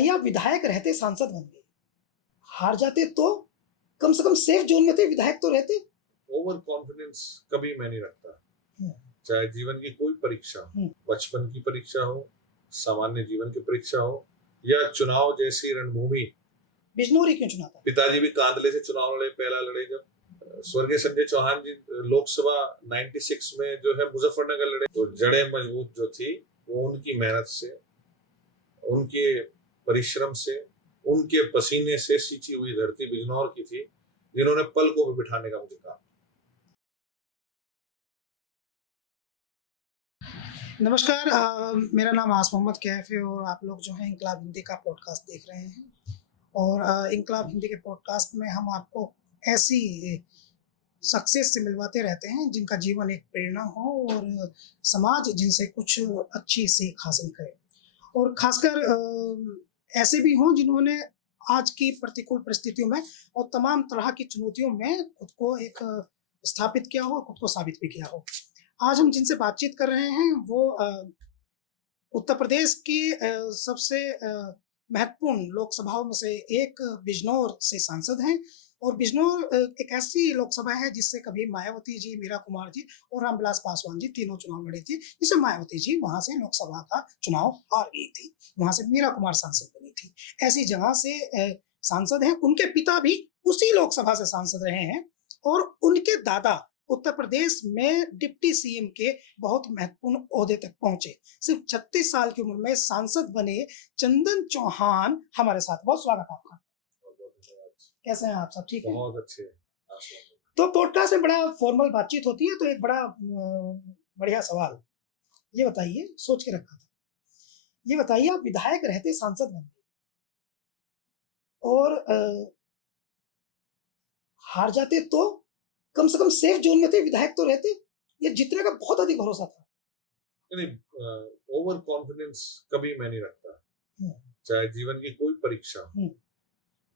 भैया विधायक रहते सांसद बन गए, हार जाते तो कम से कम सेफ जोन में थे, विधायक तो रहते। ओवर कॉन्फिडेंस कभी मैं नहीं रखता, हम्म, चाहे जीवन की कोई परीक्षा हो, बचपन की परीक्षा हो, सामान्य जीवन की परीक्षा हो या चुनाव जैसी रणभूमि। बिजनौर ही क्यों चुना था? पिताजी भी कांदले से चुनाव लड़े, पहला लड़े जब स्वर्गीय संजय चौहान जी लोकसभा 96 में जो है मुजफ्फरनगर लड़े, तो जड़ें मजबूत जो थी वो उनकी मेहनत से, उनके परिश्रम से, उनके पसीने से सींची हुई धरती बिजनौर की थी, जिन्होंने पल को भी बिठाने का मुझे काम। नमस्कार, मेरा नाम आस मोहम्मद कैफ है और आप लोग जो है इंकलाब हिंदी का पॉडकास्ट देख रहे हैं। और इंकलाब हिंदी के पॉडकास्ट में हम आपको ऐसी सक्सेस से मिलवाते रहते हैं जिनका जीवन एक प्रेरणा हो और समाज जिनसे कुछ अच्छी सीख हासिल करे, और खासकर ऐसे भी हों जिन्होंने आज की प्रतिकूल परिस्थितियों में और तमाम तरह की चुनौतियों में खुद को एक स्थापित किया हो, खुद को साबित भी किया हो। आज हम जिनसे बातचीत कर रहे हैं वो उत्तर प्रदेश की सबसे महत्वपूर्ण लोकसभाओं में से एक बिजनौर से सांसद हैं। और बिजनौर एक ऐसी लोकसभा है जिससे कभी मायावती जी, मीरा कुमार जी और रामविलास पासवान जी तीनों चुनाव लड़े थे, जिससे मायावती जी वहां से लोकसभा का चुनाव हार गई थी, वहां से मीरा कुमार सांसद बनी थी। ऐसी जगह से सांसद हैं। उनके पिता भी उसी लोकसभा से सांसद रहे हैं और उनके दादा उत्तर प्रदेश में डिप्टी सीएम के बहुत महत्वपूर्ण ओहदे तक पहुंचे। सिर्फ 36 साल की उम्र में सांसद बने चंदन चौहान हमारे साथ। बहुत स्वागत है आपका। कैसे हैं आप? सब ठीक है? बहुत अच्छे। तो पॉडकास्ट में बड़ा फॉर्मल बातचीत होती है, तो एक बड़ा बढ़िया सवाल ये बताइए, सोच के रखा था, ये बताइए आप विधायक रहते सांसद बन गए और हार जाते तो कम से कम सेफ जोन में थे, विधायक तो रहते, ये जीतने का बहुत अधिक भरोसा था। नहीं, ओवर कॉन्फिडेंस कभी मैं नहीं रखता, चाहे जीवन की कोई परीक्षा हो,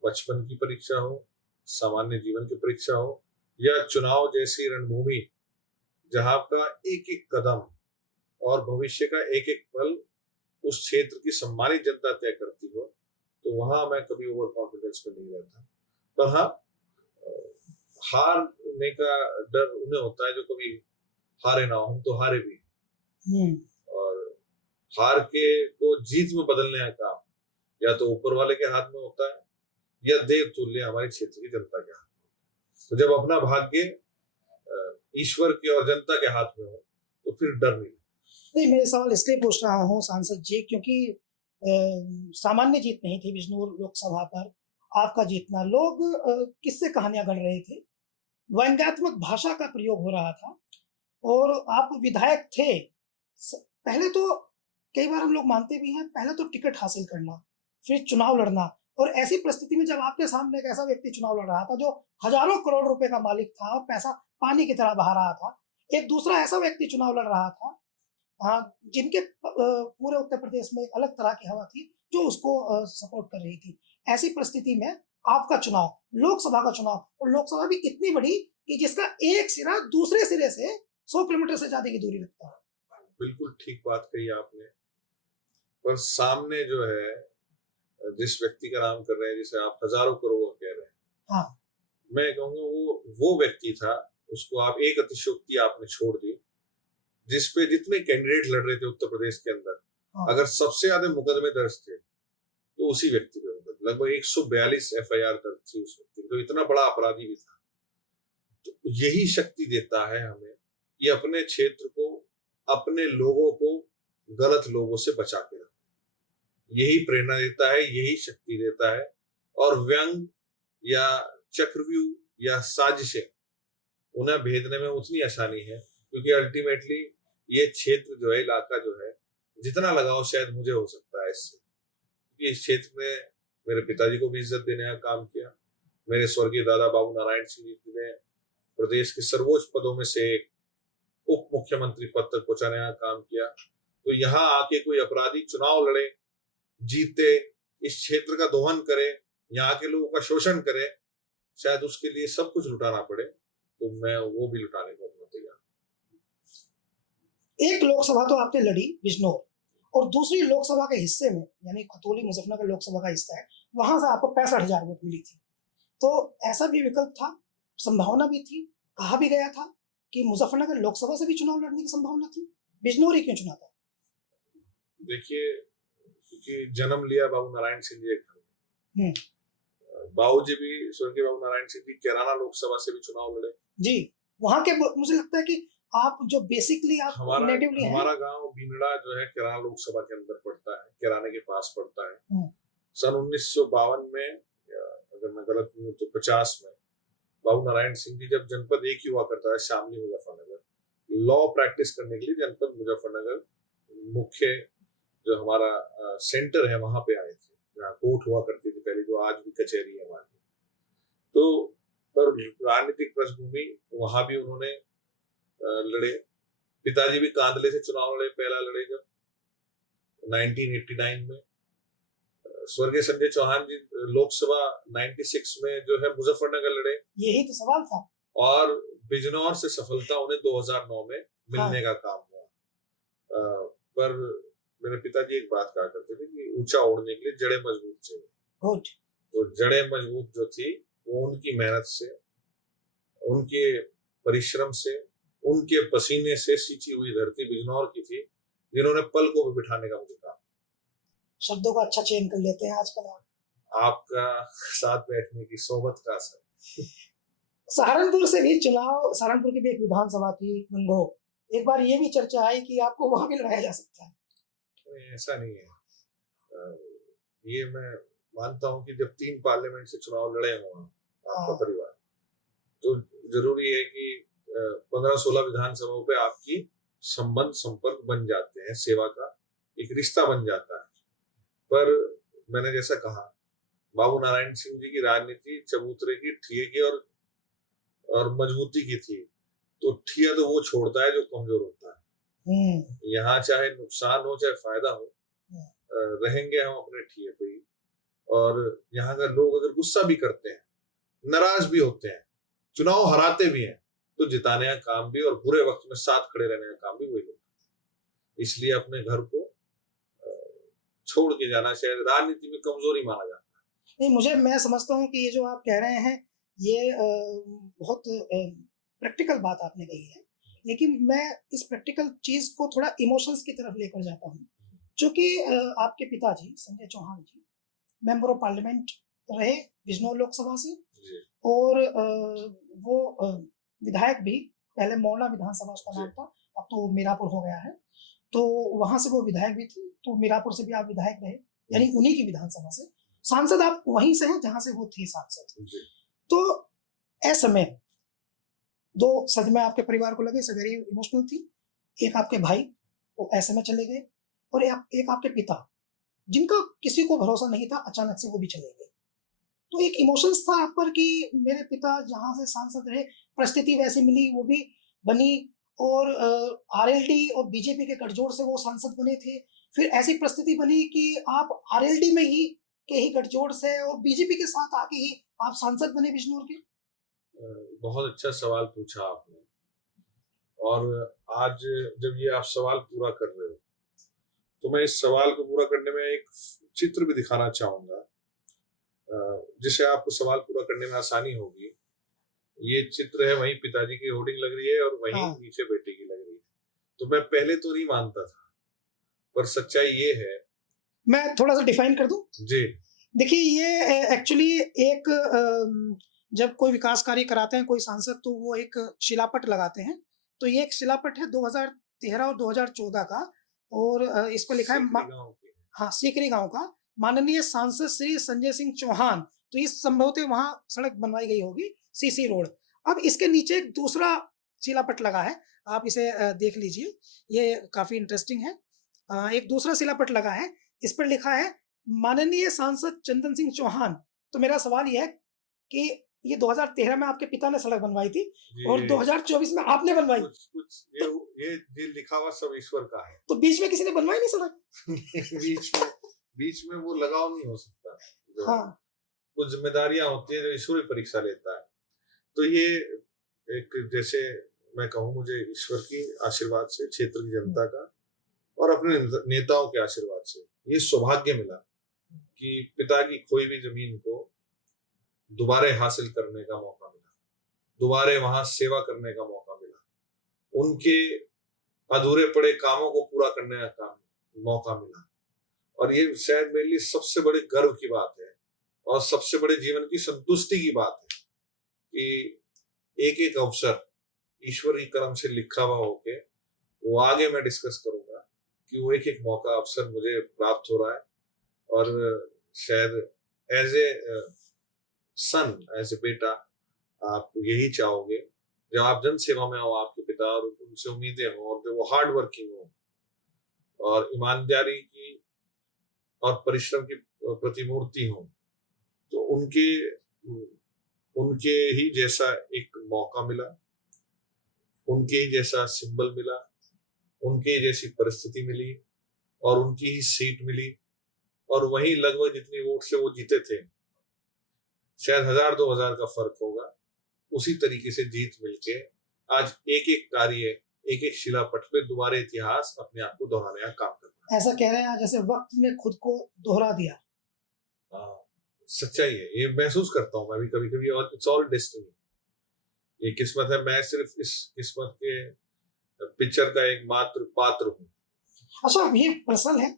बचपन की परीक्षा हो, सामान्य जीवन की परीक्षा हो या चुनाव जैसी रणभूमि, जहां का एक एक कदम और भविष्य का एक एक पल उस क्षेत्र की सम्मानित जनता तय करती हो, तो वहां मैं कभी ओवर कॉन्फिडेंस में नहीं रहता। पर हाँ, हारने का डर उन्हें होता है जो कभी हारे ना हो। हम तो हारे भी, और हार के को जीत में बदलने का काम या तो ऊपर वाले के हाथ में होता है या देव तुल्य हमारे क्षेत्र की जनता के हाथ में। तो जब अपना भाग्य ईश्वर के और जनता के हाथ में हो तो फिर डर नहीं। मैं सवाल इसलिए पूछ रहा हूँ सांसद जी, क्योंकि सामान्य जीत नहीं थी बिजनौर लोकसभा पर। आपका जीतना, लोग किससे कहानियां गढ़ रहे थे, व्यंग्यात्मक भाषा का प्रयोग हो रहा था और आप विधायक थे। पहले तो कई बार हम लोग मानते भी हैं, पहले तो टिकट हासिल करना, फिर चुनाव लड़ना, और ऐसी परिस्थिति में जब आपके सामने एक ऐसा व्यक्ति चुनाव लड़ रहा था जो हजारों करोड़ रुपए का मालिक था और पैसा पानी की तरह बहा रहा था, एक दूसरा ऐसा व्यक्ति चुनाव लड़ रहा था जिनके पूरे उत्तर प्रदेश में एक अलग तरह की हवा थी जो उसको सपोर्ट कर रही थी। ऐसी परिस्थिति में आपका चुनाव, लोकसभा का चुनाव, और लोकसभा भी इतनी बड़ी कि जिसका एक सिरा दूसरे सिरे से 100 किलोमीटर से ज्यादा की दूरी रखता है। बिल्कुल ठीक बात कही आपने। पर सामने जो है जिस व्यक्ति का नाम कर रहे हैं, जिसे आप हजारों करोड़ कह रहे हैं, हाँ, मैं कहूंगा वो व्यक्ति था, उसको आप एक अतिशयोक्ति आपने छोड़ दी, जिसपे जितने कैंडिडेट लड़ रहे थे उत्तर प्रदेश के अंदर, अगर सबसे ज्यादा मुकदमे दर्ज थे तो उसी व्यक्ति पे लगभग 142 एफआईआर दर्ज थी उस व्यक्ति, तो इतना बड़ा अपराधी भी था। तो यही शक्ति देता है हमें कि अपने क्षेत्र को, अपने लोगों को गलत लोगों से बचा के रखना, यही प्रेरणा देता है, यही शक्ति देता है। और व्यंग या चक्रव्यूह या साजिशें, उन्हें भेदने में उतनी आसानी है क्योंकि अल्टीमेटली ये क्षेत्र जो है, इलाका जो है, जितना लगाव शायद मुझे हो सकता है इससे, क्योंकि इस क्षेत्र में मेरे पिताजी को भी इज्जत देने का काम किया, मेरे स्वर्गीय दादा बाबू नारायण सिंह जी ने प्रदेश के सर्वोच्च पदों में से एक उप मुख्यमंत्री पद तक पहुंचाने का काम किया। तो यहाँ आके कोई अपराधी चुनाव लड़े, जीते, इस क्षेत्र का दोहन करे, यहाँ के लोगों का शोषण करे, शायद उसके लिए सब कुछ लुटाना पड़े, तो मैं वो भी लुटाने को तैयार। एक लोकसभा तो आपने लड़ी बिजनौर, और दूसरी लोकसभा के हिस्से में, यानी खतौली मुजफ्फरनगर लोकसभा का हिस्सा है, वहां से आपको 65,000 वोट मिली थी। तो ऐसा भी विकल्प था, संभावना भी थी, कहा भी गया था कि मुजफ्फरनगर लोकसभा से भी चुनाव लड़ने की संभावना थी। बिजनौर ही क्यों चुना था? देखिए, क्योंकि जन्म लिया बाबू नारायण सिंह जी एक हम्म, बाबूजी भी, स्वर्गीय बाबू नारायण सिंह जी कैराना लोकसभा से भी चुनाव लड़े। जी, वहां के मुझे लगता है कि आप जो बेसिकली आप हमारा नेटिवली हैं। हमारा गांव बीनड़ा जो है कैराना लोकसभा के अंदर पड़ता है, कैराने के पास पड़ता है। हम्म, सन 1952 में, या अगर मैं गलत नहीं हूँ तो 50 में, बाबू नारायण सिंह जी जब जनपद एक ही हुआ करता है शामली मुजफ्फरनगर, लॉ प्रैक्टिस करने के लिए जनपद मुजफ्फरनगर मुख्य जो हमारा सेंटर है वहां पे आए थे, जहाँ कोर्ट हुआ करती थी पहले, जो आज भी कचहरी है हमारी। तो पर राजनीतिक पृष्ठभूमि वहां भी उन्होंने लड़े। पिताजी भी कांदले से चुनाव लड़े, पहला लड़े जब 1989 में। स्वर्गीय संजय चौहान जी लोकसभा 96 में जो है मुजफ्फरनगर लड़े, यही तो सवाल था। और बिजनौर से सफलता उन्हें 2009 में मिलने का काम हुआ। पर मेरे पिताजी एक बात कहा करते थे कि ऊंचा उड़ने के लिए जड़ें मजबूत चाहिए। गुड। तो जड़ें मजबूत जो थी वो उनकी मेहनत से, उनके परिश्रम से, उनके पसीने से सींची हुई धरती बिजनौर की थी, जिन्होंने पल को भी बिठाने का मुझे कहा। शब्दों का अच्छा चयन कर लेते हैं आजकल आप। आपका साथ बैठने की सोबत का असर। सहारनपुर से भी चुनाव, सहारनपुर की भी एक विधानसभा थी गंगोह, एक बार ये भी चर्चा आई कि आपको वहां भी लड़ाया जा सकता है। ऐसा नहीं है। ये मैं मानता हूं कि जब 3 पार्लियामेंट से चुनाव लड़े हों आपका हाँ, परिवार, तो जरूरी है कि 15-16 विधानसभाओं पे आपकी संबंध संपर्क बन जाते हैं, सेवा का एक रिश्ता बन जाता है। पर मैंने जैसा कहा, बाबू नारायण सिंह जी की राजनीति चबूतरे की, ठिये की और मजबूती की थी। तो ठिया तो वो छोड़ता है जो कमजोर होता है। यहाँ चाहे नुकसान हो चाहे फायदा हो, रहेंगे हम अपने ठिये पे ही। और यहाँ का लोग अगर गुस्सा भी करते हैं, नाराज भी होते हैं, चुनाव हराते भी हैं, तो जिताने का काम भी और बुरे वक्त में साथ खड़े रहने का काम भी वही लोग। इसलिए अपने घर को छोड़ के जाना शायद राजनीति में कमजोरी माना जाता है। नहीं, मैं समझता हूँ कि ये जो आप कह रहे हैं ये बहुत प्रैक्टिकल बात आपने कही है, लेकिन मैं इस प्रैक्टिकल चीज को थोड़ा इमोशंस की तरफ लेकर जाता हूँ। क्योंकि आपके पिताजी संजय चौहान जी मेंबर ऑफ पार्लियामेंट रहे बिजनौर लोकसभा से, और वो विधायक भी, पहले मोरना विधानसभा उसका नाम था, अब तो मीरापुर हो गया है, तो वहां से वो विधायक भी थे, तो मीरापुर से भी आप विधायक रहे, यानी उन्हीं की विधानसभा से। सांसद आप वहीं से हैं जहां से वो थी सांसद। तो ऐसे में 2 सदमे आपके परिवार को लगे, वेरी इमोशनल थी। एक आपके भाई वो ऐसे में चले गए, और एक आपके पिता जिनका किसी को भरोसा नहीं था, अचानक से वो भी चले गए। तो एक इमोशंस था आप पर कि मेरे पिता जहां से सांसद रहे, परिस्थिति वैसी मिली, वो भी बनी, और आरएलडी और बीजेपी के गठजोड़ से वो सांसद बने थे। फिर ऐसी परिस्थिति बनी कि आप आरएलडी में ही के ही गठजोड़ से और बीजेपी के साथ आके ही आप सांसद बने बिजनौर के। बहुत अच्छा सवाल पूछा आपने। और आज जब ये आप सवाल पूरा कर रहे हो, तो मैं इस सवाल को पूरा करने में एक चित्र भी दिखाना चाहूंगा, जिससे आपको सवाल पूरा करने में आसानी होगी। ये चित्र है, वहीं पिताजी की होर्डिंग लग रही है और वहीं नीचे बेटे की लग रही है। तो मैं पहले तो नहीं मानता था, पर सच्चाई ये है। मैं थोड़ा सा डिफाइन कर दूं जी। देखिए, ये एक्चुअली एक जब कोई विकास कार्य कराते हैं कोई सांसद, तो वो एक शिलापट लगाते हैं। तो ये एक शिलापट है 2013 और 2014 का, और इस पर लिखा है हाँ, सीकरी गांव का, माननीय सांसद श्री संजय सिंह चौहान। तो इस संभवतः वहां सड़क बनवाई गई होगी, सीसी रोड। अब इसके नीचे एक दूसरा शिलापट लगा है, आप इसे देख लीजिए, ये काफी इंटरेस्टिंग है। एक दूसरा शिलापट लगा है, इस पर लिखा है माननीय सांसद चंदन सिंह चौहान। तो मेरा सवाल यह है कि ये 2013 में आपके पिता ने सड़क बनवाई थी और 2024 में आपने बनवाई। कुछ ये लिखा हुआ सब ईश्वर का है। तो बीच में किसी ने बनवाई नहीं सड़क? बीच में वो लगाव नहीं हो सकता। हाँ, कुछ जिम्मेदारियां होती है जो ईश्वर परीक्षा लेता है। तो ये एक, जैसे मैं कहूँ, मुझे ईश्वर की आशीर्वाद से, क्षेत्र की जनता का और अपने नेताओं के आशीर्वाद से ये सौभाग्य मिला कि पिता की खोई हुई जमीन को दोबारा हासिल करने का मौका मिला, दोबारा वहां सेवा करने का मौका मिला, उनके अधूरे पड़े कामों को पूरा करने का मौका मिला। और ये शायद मेरे लिए सबसे बड़े गर्व की बात है और सबसे बड़े जीवन की संतुष्टि की बात है कि एक एक अवसर ईश्वरी कर्म से लिखा हुआ होके वो आगे मैं डिस्कस करूंगा कि वो एक एक मौका अवसर मुझे प्राप्त हो रहा है। और शायद as a sun, as a बेटा, आप यही चाहोगे जब आप जन सेवा में हो, आपके पिता और उनसे उम्मीदें हो और जब वो हार्ड वर्किंग हो और ईमानदारी की और परिश्रम की प्रतिमूर्ति हो, तो उनके ही जैसा एक मौका मिला, उनके ही जैसा सिंबल मिला, उनके ही जैसी परिस्थिति मिली और उनकी ही सीट मिली और वही लगभग जितनी वोट से वो जीते थे, शायद 1000-2000 का फर्क होगा, उसी तरीके से जीत मिलके आज एक एक कार्य, एक एक शिलापट पे दोबारा इतिहास अपने आप को दोहराने का काम करता है। ऐसा कह रहे हैं जैसे वक्त ने खुद को दोहरा दिया। हाँ, सच्चाई है, ये महसूस करता हूँ मैं भी कभी कभी। और इट्स ऑल डेस्टिनी, ये किस्मत है। मैं सिर्फ इस किस्मत के पिक्चर का एक मात्र पात्र हूँ। अच्छा, ये पर्सनल है,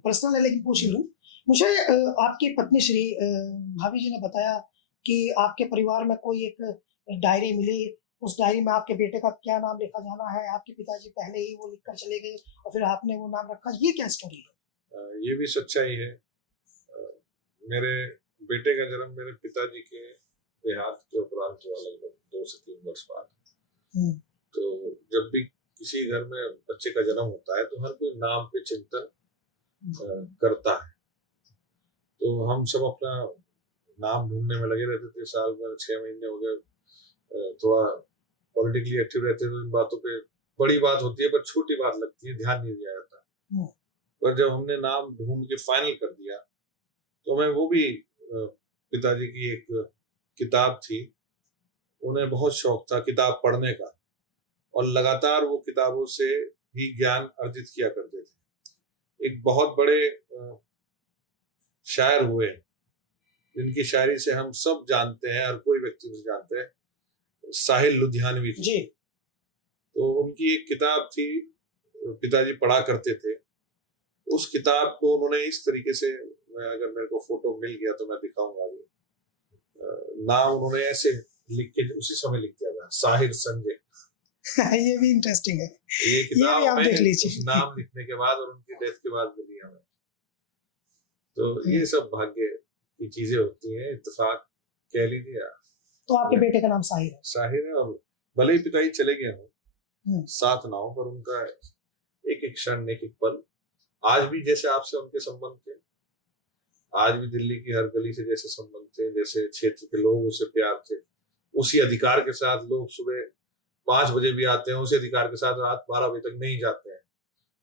पर्सनल है लेकिन पूछ ही लूं। मुझे आपकी पत्नी श्री भाभी जी ने बताया कि आपके परिवार में कोई एक डायरी मिली, उस डायरी में आपके बेटे का क्या नाम लिखा जाना है, आपके पिताजी पहले ही वो लिखकर चले गए और फिर आपने वो नाम रखा। ये क्या स्टोरी है? ये भी सच्चाई है। मेरे बेटे का जन्म मेरे पिताजी के देहांत के उपरांत हुआ, लगभग 2 से 3 वर्ष बाद। तो जब भी किसी घर में बच्चे का जन्म होता है तो हर कोई नाम पे चिंतन करता है। तो हम सब अपना नाम ढूंढने में लगे रहते थे। साल भर 6 महीने हो गए, थोड़ा पॉलिटिकली एक्टिव रहते थे। इन बातों पे बड़ी बात होती है पर छोटी बात लगती है, ध्यान नहीं दिया जाता। पर जब हमने नाम ढूंढ के फाइनल कर दिया तो मैं वो भी पिताजी की एक किताब थी, उन्हें बहुत शौक था किताब पढ़ने का और लगातार वो किताबों से ही ज्ञान अर्जित किया करते थे। एक बहुत बड़े शायर हुए जिनकी शायरी से हम सब जानते हैं, हर कोई व्यक्ति उसे जानते हैं, साहिल लुधियानवी जी। तो उनकी एक किताब थी, पिताजी पढ़ा करते थे। उस किताब को उन्होंने इस तरीके से, मैं अगर मेरे को फोटो मिल गया तो मैं दिखाऊंगा आगे, नाम उन्होंने ऐसे लिख के उसी समय लिख दिया था, साहिर संजय। ये भी इंटरेस्टिंग है। ये किताब ये आप देख लीजिए। नाम लिखने के बाद और उनकी डेथ के बाद मिली हमें। तो ये सब भाग्य की चीजें होती हैं, इत्तेफाक कह लीजिए। तो आपके बेटे का नाम साहिर है? साहिर है। और भले ही पिताजी चले गए हों, साथ ना हो, पर उनका एक एक क्षण, एक एक पल आज भी जैसे आपसे उनके संबंध थे, आज भी दिल्ली की हर गली से जैसे संबंध थे, जैसे क्षेत्र के लोग उससे प्यार थे, उसी अधिकार के साथ लोग सुबह 5 बजे भी आते हैं, उसी अधिकार के साथ रात 12 बजे तक नहीं जाते हैं।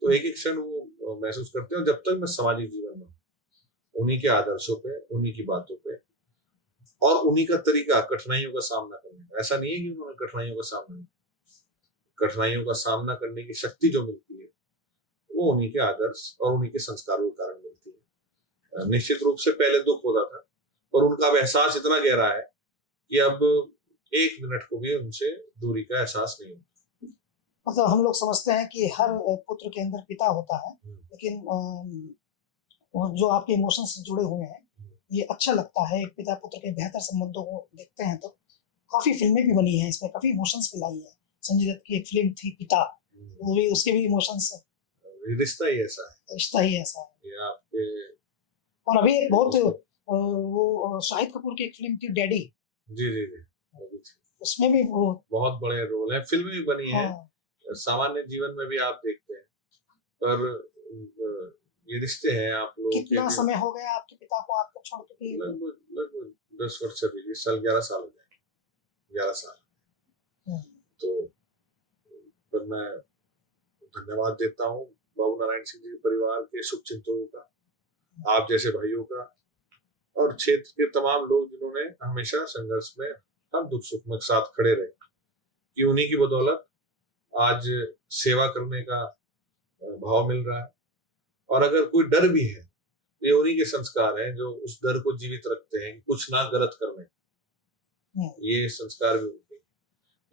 तो एक एक क्षण वो महसूस करते हैं। जब तक मैं सामाजिक जीवन में उन्हीं के आदर्शों पे, उन्हीं की बातों पे और उन्हीं का तरीका कठिनाइयों का सामना करने का, ऐसा नहीं है कि उन्होंने कठिनाइयों का सामना नहीं, कठिनाइयों का सामना करने की शक्ति जो मिलती है वो उन्हीं के आदर्श और उन्हीं के संस्कारों के कारण मिलती है। निश्चित रूप से पहले दुख होता था, पर उनका अब एहसास इतना गहरा है कि अब 1 मिनट को भी उनसे दूरी का एहसास नहीं होता। मतलब हम लोग समझते हैं कि हर पुत्र के अंदर पिता होता है, लेकिन जो आपके इमोशंस से जुड़े हुए हैं, ये अच्छा लगता है। एक पिता पुत्र के बेहतर संबंधों को देखते हैं तो काफी फिल्में भी बनी हैं, इसमें काफी इमोशंस भी लाई हैं। संजय दत्त की एक फिल्म थी पिता, वो भी, उसके भी इमोशंस, रिश्ता ही ऐसा है, रिश्ता ही ऐसा है। ये आपके। और अभी एक बहुत वो शाहिद कपूर की एक फिल्म थी डैडी। जी जी जी, वो भी थी। उसमें भी वो बहुत बड़े रोल है, फिल्म भी बनी है। सामान्य जीवन में भी आप देखते हैं, पर ये रिश्ते हैं आप लोग। कितना समय हो गया आपके पिता को आपको छोड़ के? लगभग 10 वर्ष से 20 साल, 11 साल हो गए, 11 साल। तो पर मैं धन्यवाद देता हूँ बाबू नारायण सिंह जी के परिवार के शुभचिंतकों का, आप जैसे भाइयों का और क्षेत्र के तमाम लोग जिन्होंने हमेशा संघर्ष में हम दुख सुख में साथ खड़े रहे, कि उन्हीं की बदौलत आज सेवा करने का भाव मिल रहा है। और अगर कोई डर भी है, तो ये उन्हीं के संस्कार हैं जो उस डर को जीवित रखते हैं, कुछ ना गलत करने, ये संस्कार भी उनके।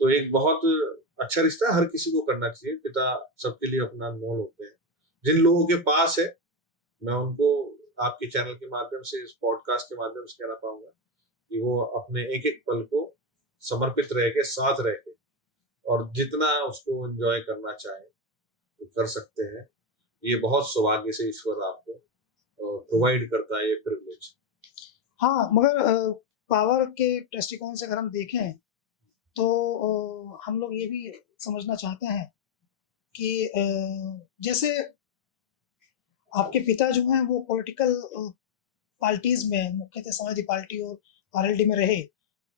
तो एक बहुत अच्छा रिश्ता है, हर किसी को करना चाहिए। पिता सबके लिए अपना अनमोल होते हैं। जिन लोगों के पास है, मैं उनको आपके चैनल के माध्यम से, इस पॉडकास्ट के माध्यम से कहना पाऊंगा कि वो अपने एक एक पल को समर्पित रह के, साथ रह के, और जितना उसको एंजॉय करना चाहे वो कर सकते हैं। ये बहुत सौभाग्य से ईश्वर आपको प्रोवाइड करता है ये प्रिविलेज। हाँ, मगर पावर के दृष्टिकोण से अगर हम देखें तो हम लोग ये भी समझना चाहते हैं कि जैसे आपके पिता जो हैं वो पॉलिटिकल पार्टीज में, मुख्यतः समाजवादी पार्टी और आरएलडी में रहे,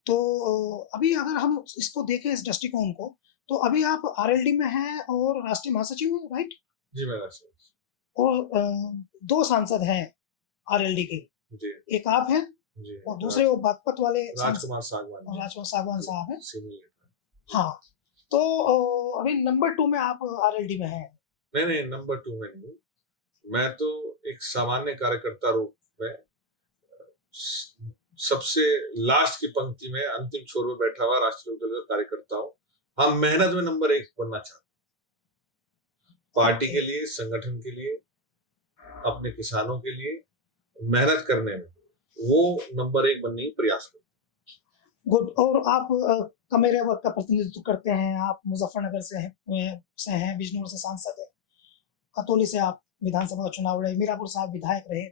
तो अभी अगर हम इसको देखें इस दृष्टिकोण को, तो अभी आप आरएलडी में हैं और राष्ट्रीय महासचिव हैं, राइट? जी मैं राष्ट्रीय और 2 सांसद हैं आरएलडी के, जी एक आप हैं जी और दूसरे वो बागपत वाले राजकुमार सागवान राजकुमार सागवान साहब हैं। सीनियर। हाँ, तो अभी नंबर 2 में आप आरएलडी में हैं। नहीं, नंबर 2 में नहीं। मैं तो एक सामान्य कार्यकर्ता रूप में सबसे लास्ट की पंक्ति में, अंतिम छोर में बैठा हुआ राष्ट्रीय लोकदल का कार्यकर्ता हूँ। हम मेहनत में नंबर 1 बनना चाहते हैं, पार्टी के लिए, संगठन के लिए, अपने किसानों के लिए मेहनत करने में वो नंबर 1 बनने की प्रयास करते हैं। गुड। और आप कमेरे वर्ग का प्रतिनिधित्व करते हैं, आप मुजफ्फरनगर से हैं, बिजनौर से सांसद हैं, खतौली से आप विधानसभा का चुनाव लड़े, मीरापुर से आप विधायक रहे।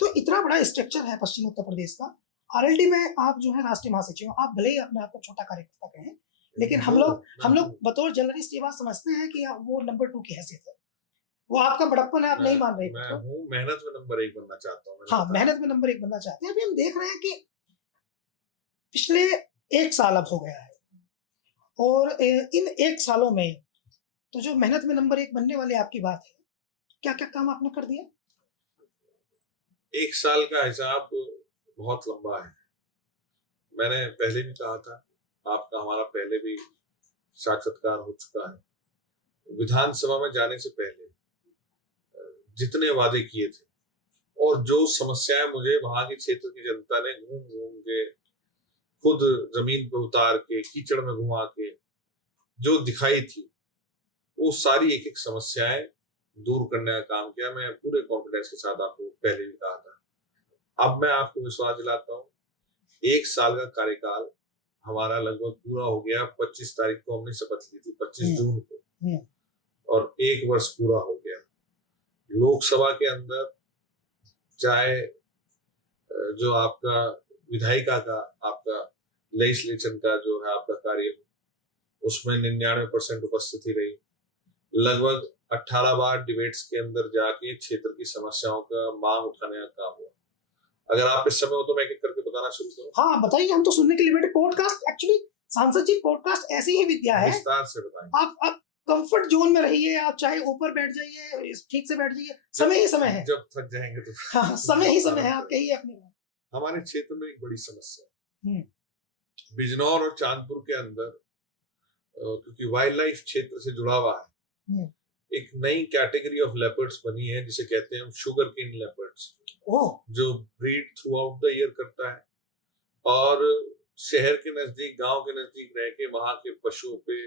तो इतना बड़ा स्ट्रक्चर है पश्चिम उत्तर प्रदेश का। आरएलडी में आप जो है राष्ट्रीय महासचिव, आप भले ही अपने आप को छोटा कार्यकर्ता कहें, लेकिन हम लोग बतौर जर्नलिस्ट ये बात समझते हैं कि वो नंबर 2 की हैसियत है। वो आपका बड़प्पन है, आप नहीं मान रहे। मैं हूँ, मेहनत में नंबर 1 बनना चाहता हूँ। हाँ, मेहनत में नंबर 1 बनना चाहते हैं। अभी हम देख रहे हैं कि पिछले 1 साल अब हो गया है, और इन 1 सालों में तो जो मेहनत में नंबर 1 बनने वाली आपकी बात है, क्या-क्या काम आपने कर दिया? 1 साल का हिसाब बहुत लंबा है। मैंने पहले भी कहा था, आपका हमारा पहले भी साक्षात्कार हो चुका है। विधानसभा में जाने से पहले जितने वादे किए थे और जो समस्याएं मुझे वहां के क्षेत्र की जनता ने घूम घूम के, खुद जमीन पे उतार के, कीचड़ में घुमा के जो दिखाई थी, वो सारी एक एक समस्याएं दूर करने का काम किया। मैं पूरे कॉन्फिडेंस के साथ आपको पहले भी कहा था। अब मैं आपको विश्वास दिलाता हूँ, 1 साल का कार्यकाल हमारा लगभग पूरा हो गया। 25 तारीख को हमने शपथ ली थी, 25 जून को, और 1 वर्ष पूरा हो गया। लोकसभा के अंदर चाहे जो आपका विधायिका का, आपका लेजिस्लेशन का जो है आपका कार्य, उसमें 99% उपस्थिति रही। लगभग 18 बार डिबेट्स के अंदर जाके क्षेत्र की समस्याओं का मांग उठाने का काम हुआ। अगर आप इस समय हो तो मैं एक करके बताना शुरू करूं। हाँ, बताइए, हम तो सुनने के लिए बैठे। पॉडकास्ट एक्चुअली सांसद जी, पॉडकास्ट ऐसी ही विद्या है, विस्तार से बताएं। आप कंफर्ट जोन में रहिए, आप चाहे ऊपर बैठ जाइए, ठीक से बैठ जाइए, समय ही समय है। जब थक जाएंगे तो हाँ, समय ही समय है, आप कहिए अपनी बात। हमारे क्षेत्र में एक बड़ी समस्या है, बिजनौर और चांदपुर के अंदर, क्योंकि वाइल्ड लाइफ क्षेत्र से जुड़ा हुआ है, एक नई कैटेगरी ऑफ लेपर्ड्स बनी है जिसे कहते हैं हम शुगर केन लेपर्ड्स, जो breed through out the year करता है और शहर के नजदीक, गांव के नजदीक रह के वहां के पशुओं पे,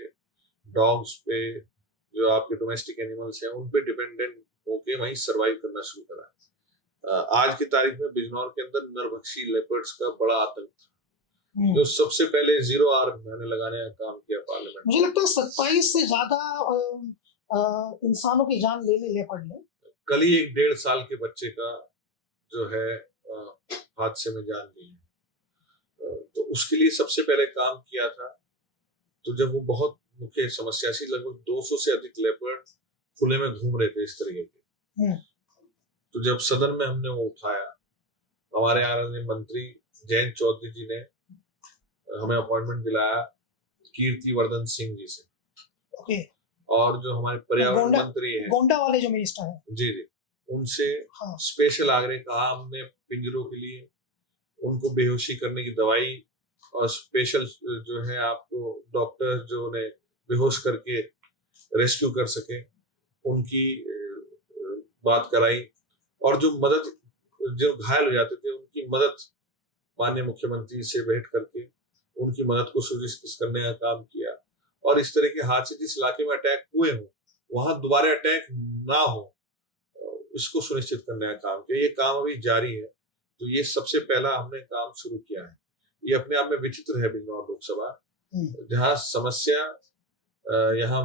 डॉग्स पे, जो आपके डोमेस्टिक एनिमल्स हैं, उन पे डिपेंडेंट होके वहीं सरवाइव करना शुरू करा है। आज की तारीख में बिजनौर के अंदर नरभक्षी लेपर्ड्स का बड़ा आतंक था, जो सबसे पहले 0 आर मैंने लगाने का काम किया पार्लियामेंट। मुझे लगता है 27 से ज्यादा इंसानों की जान ले लेपर्ड ने। कल ही एक 1.5 साल के बच्चे का जो है हादसे में जान ली है। तो उसके लिए सबसे पहले काम किया था। तो जब वो बहुत मुख्य समस्या सी, लगभग 200 से अधिक लेपर्ड खुले में घूम रहे थे इस तरीके के, तो जब सदन में हमने वो उठाया, हमारे आदरणीय मंत्री जयंत चौधरी जी ने हमें अपॉइंटमेंट दिलाया कीर्तिवर्धन सिंह जी से, और जो हमारे पर्यावरण मंत्री हैं, गोंडा वाले जो मिनिस्टर हैं, जी, उनसे स्पेशल आग्रह कहा हमने पिंजरों के लिए, उनको बेहोशी करने की दवाई और स्पेशल जो है आपको डॉक्टर जो उन्हें बेहोश करके रेस्क्यू कर सके, उनकी बात कराई, और जो मदद, जो घायल हो जाते थे उनकी मदद माननीय मुख्यमंत्री से बैठ करके उनकी मदद को सुनिश्चित करने का काम किया। और इस तरह के हादसे जिस इलाके में अटैक हुए हों वहां दोबारा अटैक ना हो, इसको सुनिश्चित करने का काम किया। ये काम अभी जारी है। तो ये सबसे पहला हमने काम शुरू किया है। ये अपने आप में विचित्र है बिजनौर लोकसभा, जहाँ समस्या यहाँ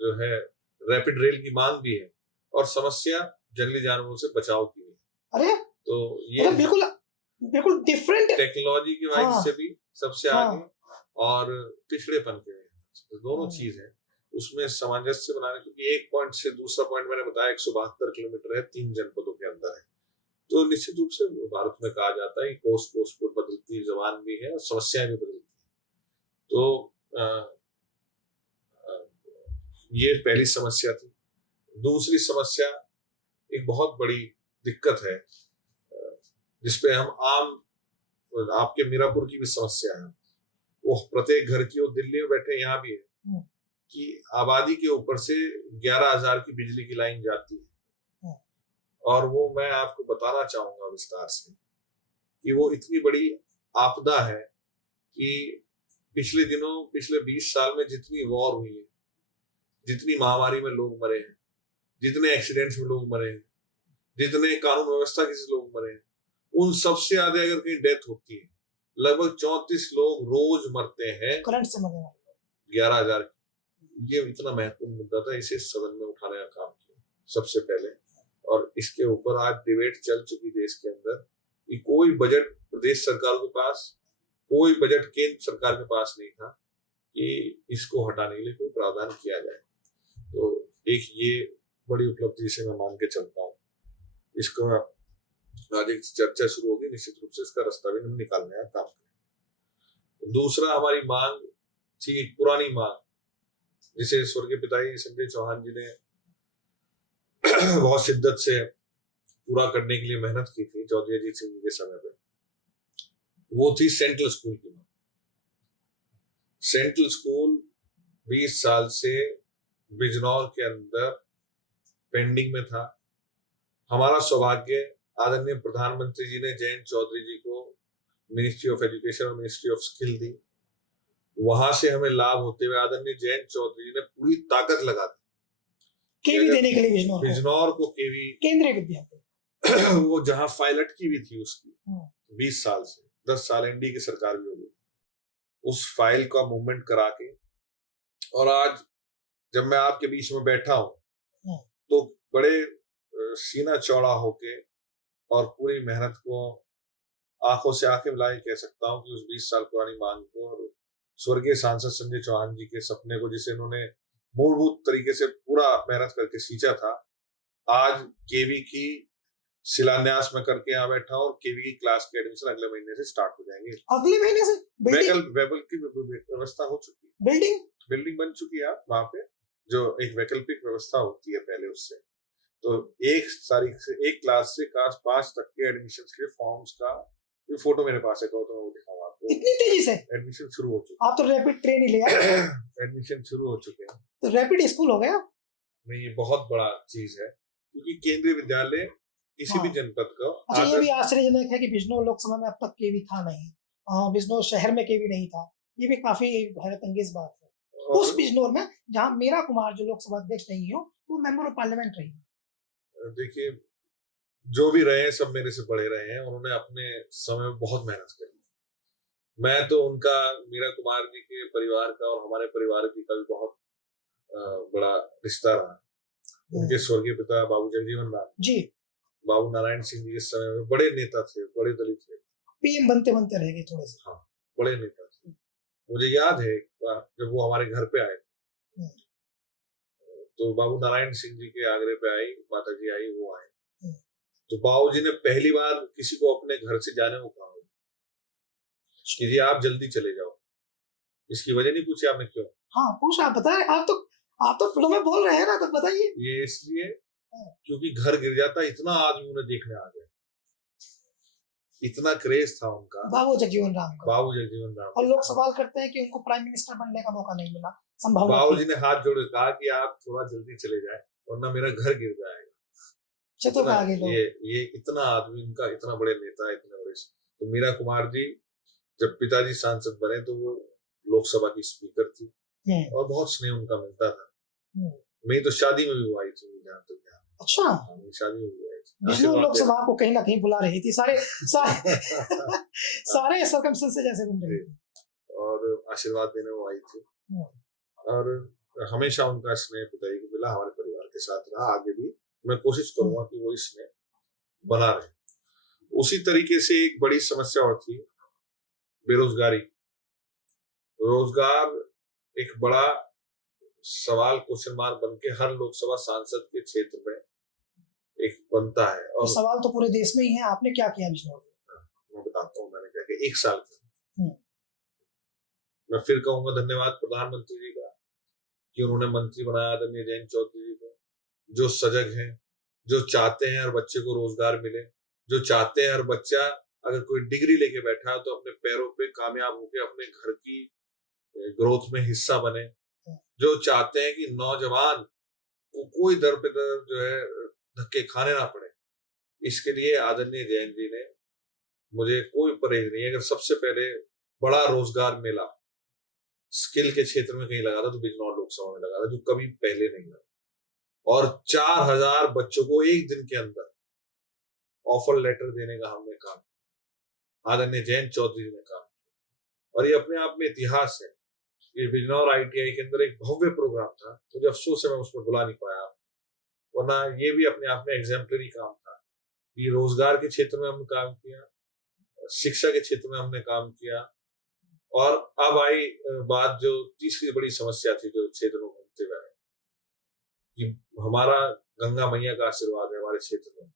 जो है रैपिड रेल की मांग भी है और समस्या जंगली जानवरों से बचाव की है। अरे तो ये बिल्कुल बिल्कुल डिफरेंट टेक्नोलॉजी की वजह हाँ, से भी सबसे हाँ, आगे, और पिछड़ेपन के तो दोनों हाँ, चीज है। उसमें सामंजस्य बनाने, क्योंकि एक पॉइंट से दूसरा पॉइंट मैंने बताया 172 किलोमीटर है, 3 जनपदों के अंदर है। तो निश्चित रूप से भारत में कहा जाता है कि कोस्ट कोस्ट पर बदलती जबान भी है और समस्याएं भी बदलती है। तो ये पहली समस्या थी। दूसरी समस्या एक बहुत बड़ी दिक्कत है, जिसपे हम आम, आपके मीरापुर की भी समस्या है, वो प्रत्येक घर की, वो दिल्ली में बैठे यहाँ भी है कि आबादी के ऊपर से 11,000 की बिजली की लाइन जाती है। और वो मैं आपको बताना चाहूंगा विस्तार से कि वो इतनी बड़ी आपदा है कि पिछले दिनों, पिछले 20 साल में जितनी वॉर हुई है, जितनी महामारी में लोग मरे हैं, जितने एक्सीडेंट्स में लोग मरे हैं, जितने कानून व्यवस्था के लोग मरे हैं, उन सबसे ज्यादा अगर कहीं डेथ होती है, लगभग 34 लोग रोज मरते हैं करंट से मरने वाले 11,000। ये इतना महत्वपूर्ण मुद्दा था, इसे सदन में उठाने का काम किया सबसे पहले। और इसके ऊपर आज डिबेट चल चुकी देश के अंदर कि कोई बजट प्रदेश सरकार के पास, कोई बजट केंद्र सरकार के पास नहीं था कि इसको हटाने के लिए कोई प्रावधान किया जाए। तो एक ये बड़ी उपलब्धि से मैं मान के चलता हूँ। इसको आज एक चर्चा शुरू होगी, निश्चित रूप से इसका रास्ता भी हम निकालने का काम करें। दूसरा हमारी मांग थी, पुरानी मांग, जिसे स्वर्गीय पिताजी संजय चौहान जी ने बहुत शिद्दत से पूरा करने के लिए मेहनत की थी चौधरी अजीत सिंह जी के समय पे। वो थी सेंट्रल स्कूल की मांग। सेंट्रल स्कूल 20 साल से बिजनौर के अंदर पेंडिंग में था। हमारा सौभाग्य, आदरणीय प्रधानमंत्री जी ने जयंत चौधरी जी को मिनिस्ट्री ऑफ एजुकेशन और मिनिस्ट्री ऑफ स्किल दी। वहां से हमें लाभ होते हुए आदरणीय जयंत चौधरी जी ने पूरी ताकत लगा दी केवी देने के लिए बिजनौर को केवी केंद्रीय विद्यालय वो जहां फाइल अटकी हुई थी उसकी 20 साल से, 10 साल एनडी की सरकार भी हो गई, उस फाइल का मूवमेंट करा के, और आज जब मैं आपके बीच में बैठा हूं तो बड़े सीना चौड़ा होके और पूरी मेहनत को आंखों से आंखें मिलाए कह सकता हूं कि उस 20 साल पुरानी मांग को और स्वर्गीय सांसद संजय चौहान जी के सपने को, जिसे इन्होंने मूलभूत तरीके से पूरा मेहनत करके सींचा था, आज केवी की शिलान्यास में करके यहाँ बैठा और केवी की क्लास के एडमिशन अगले महीने से स्टार्ट हो जाएंगे। अगले महीने से वैकल्पिक व्यवस्था हो चुकी है, बिल्डिंग बन चुकी है वहां पे, जो एक वैकल्पिक व्यवस्था होती है पहले उससे। तो 1 तारीख से 1 क्लास से क्लास 5 तक के एडमिशन के फॉर्म्स का फोटो मेरे पास है, तो वो दिखाऊंगा आपको। इतनी तेजी से एडमिशन शुरू हो चुका है। आप तो रैपिड ट्रेन ही ले आए। एडमिशन शुरू हो चुके हैं, तो रैपिड स्कूल हो गया। नहीं, ये बहुत बड़ा चीज है, क्योंकि केंद्रीय विद्यालय किसी भी जनपद का। अच्छा, ये भी आश्चर्यजनक है कि बिजनौर लोकसभा में अब तक केवी था नहीं, बिजनौर शहर में केवी नहीं था। ये भी काफी हैरत अंगेज बात है। उस बिजनौर में जहाँ मीरा कुमार जो लोकसभा अध्यक्ष रही हो, वो मेंबर ऑफ पार्लियामेंट रही। देखिए, जो भी रहे हैं सब मेरे से बड़े रहे हैं, उन्होंने अपने समय में बहुत मेहनत करी। मैं तो उनका, मीरा कुमार जी के परिवार का और हमारे परिवार की का भी बहुत बड़ा रिश्ता रहा। उनके स्वर्गीय पिता बाबू जगजीवन राम जी, बाबू नारायण सिंह जी के समय में बड़े नेता थे, बड़े दलित थे, पीएम बनते बनते रह गए थोड़े से। हाँ, बड़े नेता थे। मुझे याद है जब वो हमारे घर पे आए, तो बाबू नारायण सिंह जी के आगरे पे आई, माता जी आई, वो आए, तो बाबू जी ने पहली बार किसी को अपने घर से जाने को कहा कि जी आप जल्दी चले जाओ। इसकी वजह नहीं पूछी आपने क्यों? हाँ, पूछा, आप बताए। आप तो फिल्म में बोल रहे हैं ना, तो बताइए। ये इसलिए क्योंकि घर गिर जाता, इतना आदमी उन्हें देखने आ गया, इतना क्रेज था उनका बाबू जगजीवन राम का। और लोग सवाल करते हैं कि उनको प्राइम मिनिस्टर बनने का मौका नहीं मिला। संभव बाबू जी ने हाथ जोड़ के कहा कि आप थोड़ा जल्दी चले जाए, वरना मेरा घर गिर जाएगा। चतुर इतना आगे लोग। ये इतना आदमी, इनका इतना बड़े नेता, इतने बड़े। तो मीरा कुमार जी जब पिताजी सांसद बने तो वो लोकसभा की स्पीकर थी और बहुत स्नेह उनका मिलता था। मेरी तो शादी में भी वो आई थी, जहाँ तक ध्यान है। अच्छा, मेरी शादी में भी आई थी। विष्णु आशीर्वाद लोकसभा देने। को कहीं ना कहीं बुला रही थी, सारे सर्कमस्टेंसेस जैसे बन रहे थे। और आशीर्वाद देने वो आई थी और हमेशा उनका स्नेह पिताजी को मिला, हमारे परिवार के साथ रहा, आगे भी मैं कोशिश करूंगा कि वो स्नेह बना रहे। उसी तरीके से एक बड़ी समस्या और थी बेरोजगारी। रोजगार एक बड़ा सवाल, क्वेश्चन मार्क बन के हर लोकसभा सांसद के क्षेत्र में एक बनता है। ये और सवाल तो पूरे देश में ही है। आपने क्या किया विष्णु? मैं बताता हूँ मैंने क्या किया। 1 साल मैं फिर कहूंगा धन्यवाद प्रधानमंत्री जी का कि उन्होंने मंत्री बनाया आदरणीय जयंत चौधरी जी को, जो सजग हैं, जो चाहते हैं हर बच्चे को रोजगार मिले, जो चाहते हैं हर बच्चा अगर कोई डिग्री लेके बैठा है तो अपने पैरों पे कामयाब होके अपने घर की ग्रोथ में हिस्सा बने, जो चाहते हैं कि नौजवान को कोई दर पे दर जो है धक्के खाने ना पड़े। इसके लिए आदरणीय जयंत जी ने, मुझे कोई परहेज नहीं है, अगर सबसे पहले बड़ा रोजगार मेला स्किल के क्षेत्र में कहीं लगा था तो बिजनौर लोकसभा में लगा था, जो कभी पहले नहीं लगा। और 4000 बच्चों को एक दिन के अंदर ऑफर लेटर देने का हमने काम, आदरणीय जयंत चौधरी जी ने काम किया। और ये अपने आप में इतिहास है। ये बिजनौर ITI के अंदर एक भव्य प्रोग्राम था, मुझे अफसोस है मैं उसमें बुला नहीं पाया, वरना ये भी अपने आप में एग्जाम्पलरी काम था। ये रोजगार के क्षेत्र में हमने काम किया, शिक्षा के क्षेत्र में हमने काम किया। और अब आई बात जो तीसरी बड़ी समस्या थी जो क्षेत्र में घूमते हुए है, कि हमारा गंगा मैया का आशीर्वाद है हमारे क्षेत्र में।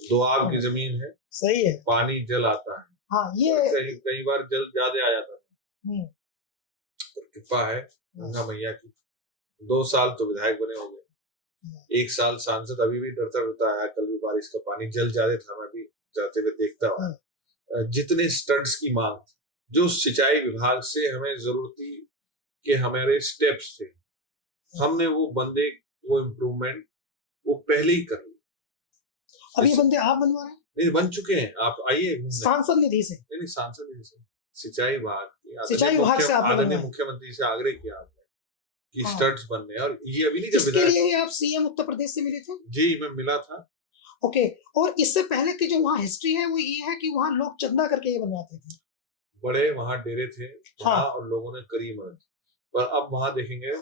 दोआब की जमीन है, सही है, पानी जल आता है। हाँ, ये कई बार जल ज्यादा आ जाता है, तो कृपा है गंगा मैया की। 2 साल तो विधायक बने हो गए, 1 साल सांसद, अभी भी डरता डरता आया। कल भी बारिश का पानी जल ज्यादा था, मैं भी जाते हुए देखता हुआ। जितने स्टड्स की मांग थी, जो सिंचाई विभाग से हमें जरूरत थी कि हमारे स्टेप्स थे, हमने वो बंदे, वो इम्प्रूवमेंट वो पहले ही कर लिया। अभी बंदे आप बनवा रहे हैं? नहीं, बन चुके हैं, आप आइए घूमने। सांसद निधि से? नहीं, सांसद निधि से, सिंचाई विभाग सिंचाई विभाग से आपने आदरणीय बनवाया? मुख्यमंत्री से आग्रह किया आपने कि हाँ। स्टड्स बनने, और ये अभी नहीं, जब इसके लिए ही आप CM उत्तर प्रदेश से मिले थे? जी मैं मिला था। ओके, और इससे पहले की जो वहाँ हिस्ट्री है वो ये है कि वहाँ लोग चंदा करके ये बनवाते थे। बड़े वहां डेरे थे हाँ। और लोगों ने करी मदद। पर अब वहां देखेंगे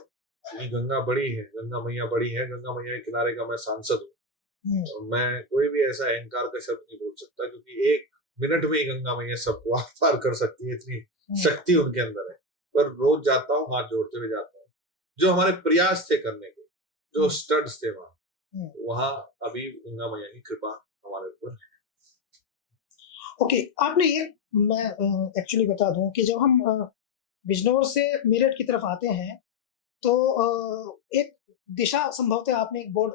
कि गंगा बड़ी है, गंगा मैया बड़ी है, गंगा मैया के किनारे का मैं सांसद हूँ, और मैं कोई भी ऐसा अहंकार का शब्द नहीं बोल सकता, क्योंकि 1 मिनट में ही गंगा मैया सबको आर पार कर सकती है, इतनी शक्ति उनके अंदर है। पर रोज जाता हूँ, हाथ जोड़ते हुए जाता हूँ। जो हमारे प्रयास थे करने के, जो स्टड्स थे वहां अभी गंगा मैया की कृपा हमारे ऊपर है। ओके, आपने ये, मैं एक्चुअली बता दूं कि जब हम बिजनौर से मेरठ की तरफ आते हैं तो एक दिशा, संभवतः आपने एक बोर्ड,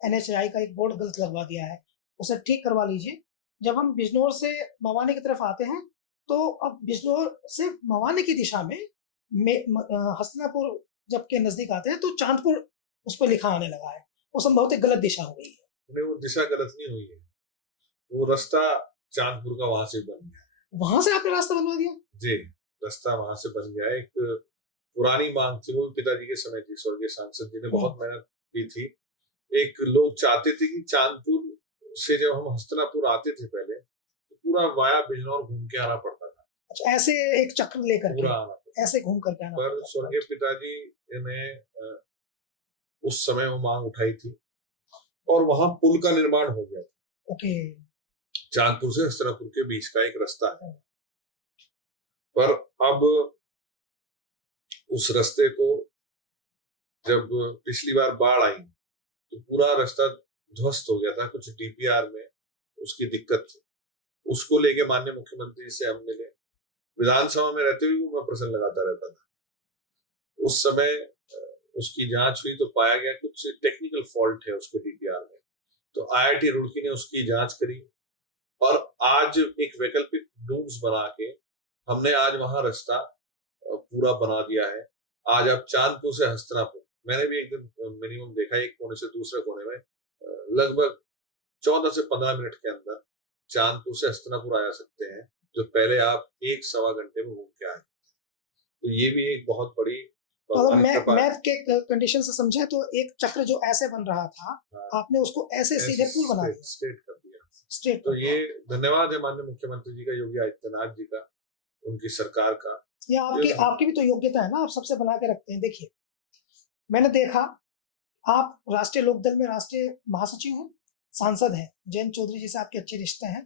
NHAI का एक बोर्ड गलत लगवा दिया है, उसे ठीक करवा लीजिए। जब हम बिजनौर से मवानी की तरफ आते हैं तो अब बिजनौर से मवानी की दिशा में हस्तिनापुर जब के नजदीक आते हैं तो चांदपुर उस पर लिखा आने लगा है, वो संभवतः गलत दिशा हो गई है। नहीं, वो दिशा गलत नहीं हुई है, वो रास्ता चांदपुर का वहां से बन गया। वहां से आपने रास्ता बनवा दिया? जी, रास्ता वहां से बन गया। एक पुरानी मांग थी, वो पिताजी के समय थी, स्वर्गीय सांसद जी ने बहुत मेहनत की थी। एक लोग चाहते थे कि चांदपुर से जब हम हस्तिनापुर आते थे पहले, तो पूरा वाया बिजनौर घूम के आना पड़ता था। अच्छा, ऐसे एक चक्र लेकर पूरा आना पड़ता, ऐसे घूम करके आना पर स्वर्गीय पिताजी ने उस समय वो मांग उठाई थी और वहां पुल का निर्माण हो गया था। ओके, चांदपुर से हस्तिनापुर के बीच का एक रास्ता है, पर अब उस रास्ते को जब पिछली बार बाढ़ आई तो पूरा रास्ता ध्वस्त हो गया था, कुछ DPR में उसकी दिक्कत थी। उसको लेके माननीय मुख्यमंत्री से हम मिले, विधानसभा में रहते हुए मैं प्रश्न लगाता रहता था। उस समय उसकी जांच हुई तो पाया गया कुछ टेक्निकल फॉल्ट है उसके DPR में, तो IIT रुड़की ने उसकी जांच करी और आज एक वैकल्पिक डूम्स बना के हमने आज वहां रास्ता पूरा बना दिया है। आज आप चांदपुर से हस्तिनापुर मैंने भी एक दिन मिनिमम देखा, एक कोने से दूसरे कोने में लगभग 14 से 15 मिनट के अंदर चांदपुर से हस्तिनापुर आ जा सकते हैं, जो पहले आप 1-1.25 घंटे में घूम के आए। तो ये भी एक बहुत बड़ी अगर भगवान की कृपा है। मैप के कंडीशन से समझे तो एक चक्र जो ऐसे बन रहा था, हाँ, आपने उसको ऐसे सीधे पुल बना दिया, स्ट्रेट कर दिया। स्ट्रेट तो कर ये दिया। धन्यवाद है माननीय मुख्यमंत्री जी का, योगी आदित्यनाथ जी का, उनकी सरकार का। ये आपकी जो आपकी भी तो योग्यता है ना, आप सबसे बना के रखते हैं। देखिए, मैंने देखा आप राष्ट्रीय लोकदल में राष्ट्रीय महासचिव हैं, सांसद हैं, जयंत चौधरी जी से आपके अच्छे रिश्ते हैं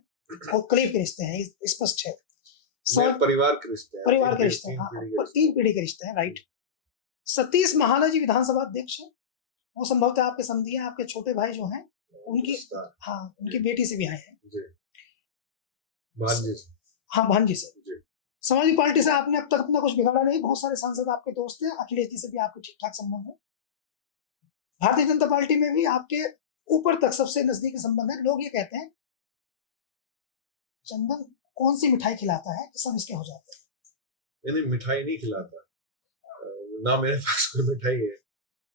और करीब के रिश्ते हैं, स्पष्ट है। मेरे सर, परिवार के रिश्ते हैं, परिवार के रिश्ते हैं, हाँ, पीढ़ी के रिश्ते 3 पीढ़ी के रिश्ते हैं, राइट। सतीश महाना जी विधानसभा अध्यक्ष हैं, वो संभवतः आपके समधी हैं, आपके छोटे भाई जो हैं, उनकी, रिश्ता। हाँ, उनकी बेटी से भी आए हैं। जी, भांजी से। हाँ, भांजी से। जी, समाजवादी पार्टी से आपने अब तक अपना कुछ बिगाड़ा नहीं, बहुत सारे सांसद आपके दोस्त हैं, अखिलेश जी से भी आपके ठीक ठाक संबंध है। भारतीय जनता पार्टी में भी आपके ऊपर तक सबसे नजदीकी संबंध है। लोग ये कहते हैं चंदन कौन सी मिठाई खिलाता है कि सब इसके हो जाते हैं। नहीं, मिठाई नहीं खिलाता, ना मेरे पास कोई मिठाई है,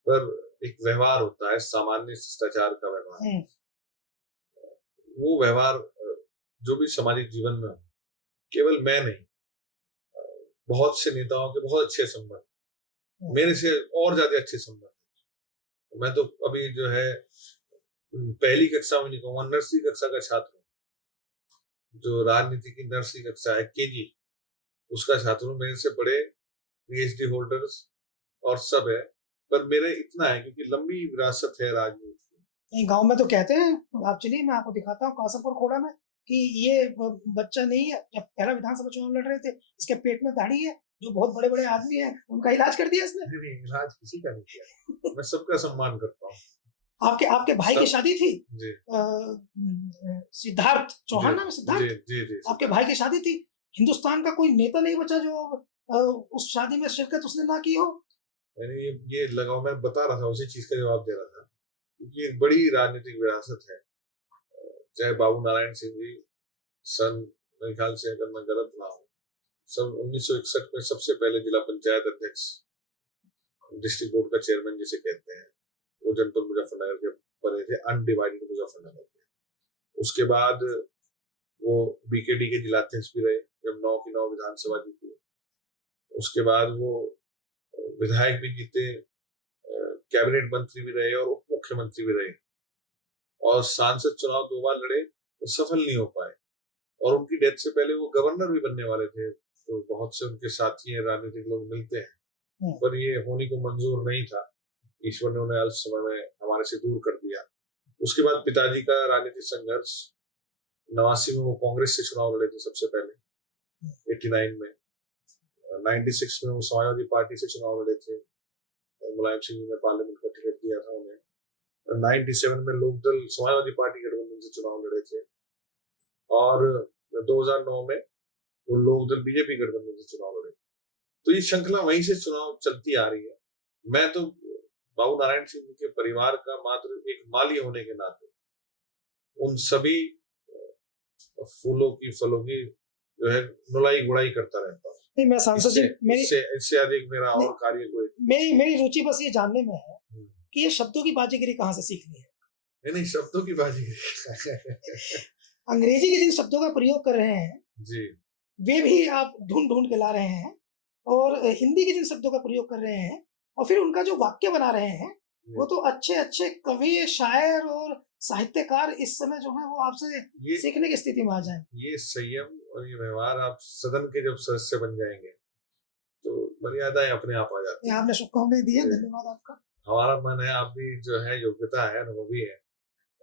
पर एक व्यवहार होता है, सामान्य शिष्टाचार का व्यवहार। वो व्यवहार जो भी सामाजिक जीवन में हो, केवल मैं नहीं, बहुत से नेताओं के बहुत अच्छे संबंध, मेरे से और ज्यादा अच्छे संबंध। मैं तो अभी जो है पहली कक्षा में नहीं कहूँगा, नर्सरी कक्षा का छात्र हूँ। जो राजनीति की नर्सरी कक्षा है, केजी, उसका छात्र हूँ। मेरे से बड़े पीएचडी होल्डर्स और सब है, पर मेरे इतना है क्योंकि लंबी विरासत है राजनीति की। नहीं, गांव में तो कहते हैं, आप चलिए मैं आपको दिखाता हूँ कासमपुर खोड़ा में, कि ये बच्चा नहीं है, जब पहला विधानसभा चुनाव लड़ रहे थे, इसके पेट में दाढ़ी है, जो बहुत बड़े बड़े आदमी हैं उनका इलाज कर दिया इसने। नहीं, इलाज किसी का नहीं किया। मैं सबका सम्मान करता हूँ। आपके आपके भाई की शादी थी, जी, सिद्धार्थ चौहान नाम है, जी, सिद्धार्थ, जी, जी, आपके भाई की शादी थी। हिंदुस्तान का कोई नेता नहीं बचा जो उस शादी में शिरकत उसने ना की हो। मैंने ये लगाओ, मैं बता रहा था, उसी चीज का जवाब दे रहा था, क्योंकि एक बड़ी राजनीतिक विरासत है। चाहे बाबू नारायण सिंह जी सन, मेरे ख्याल से अगर मैं गलत ना हूँ, सन 1961 में सबसे पहले जिला पंचायत अध्यक्ष, डिस्ट्रिक्ट बोर्ड का चेयरमैन जिसे कहते हैं, वो जनपद मुजफ्फरनगर के बने थे, अनडिवाइडेड मुजफ्फरनगर के। उसके बाद वो बीकेडी के जिलाध्यक्ष भी रहे, जब 9 की 9 विधानसभा जीती। उसके बाद वो विधायक भी जीते, कैबिनेट मंत्री भी रहे और उप मुख्यमंत्री भी रहे, और सांसद चुनाव 2 बार लड़े, वो सफल नहीं हो पाए। और उनकी डेथ से पहले वो गवर्नर भी बनने वाले थे, तो बहुत से उनके साथी हैं, राजनीतिक लोग मिलते हैं, पर ये होने को मंजूर नहीं था। ईश्वर ने उन्हें अल्प समय में हमारे से दूर कर दिया। उसके बाद पिताजी का राजनीतिक संघर्ष, 89 में वो कांग्रेस से चुनाव लड़े थे सबसे पहले, 89 में, 96 में वो समाजवादी पार्टी से चुनाव लड़े थे, मुलायम सिंह ने पार्लियामेंट का टिकट दिया था उन्हें। 97 में लोकदल समाजवादी पार्टी गठबंधन से चुनाव लड़े थे, और 2009 में वो लोकदल बीजेपी गठबंधन से चुनाव लड़े। तो ये श्रृंखला वहीं से चुनाव चलती आ रही है। मैं तो बाबू नारायण सिंह के परिवार का मात्र एक माली होने के नाते उन सभी फूलों की, फलों की जो है नुलाई गुड़ाई करता रहता हूँ। नहीं, मैं सांसद जी, इससे अधिक मेरा और कार्य कोई, मेरी रुचि बस ये जानने में है कि ये शब्दों की बाजीगरी कहाँ से सीख ली है। नहीं, शब्दों की बाजीगरी अंग्रेजी के जिन शब्दों का प्रयोग कर रहे हैं जी, वे भी आप ढूंढ ढूंढ के ला रहे हैं, और हिंदी के जिन शब्दों का प्रयोग कर रहे हैं और फिर उनका जो वाक्य बना रहे हैं, वो तो अच्छे अच्छे कवि, शायर और साहित्यकार इस समय जो है वो आपसे सीखने की स्थिति में आ जाए। ये संयम और ये व्यवहार आप सदन के जब सदस्य बन जाएंगे तो मर्यादाएं अपने आप आ जाती हैं। आपने शुभकामनाएं दी है, धन्यवाद आपका। हमारा मन है, आप भी जो है योग्यता है, अनुभवी है,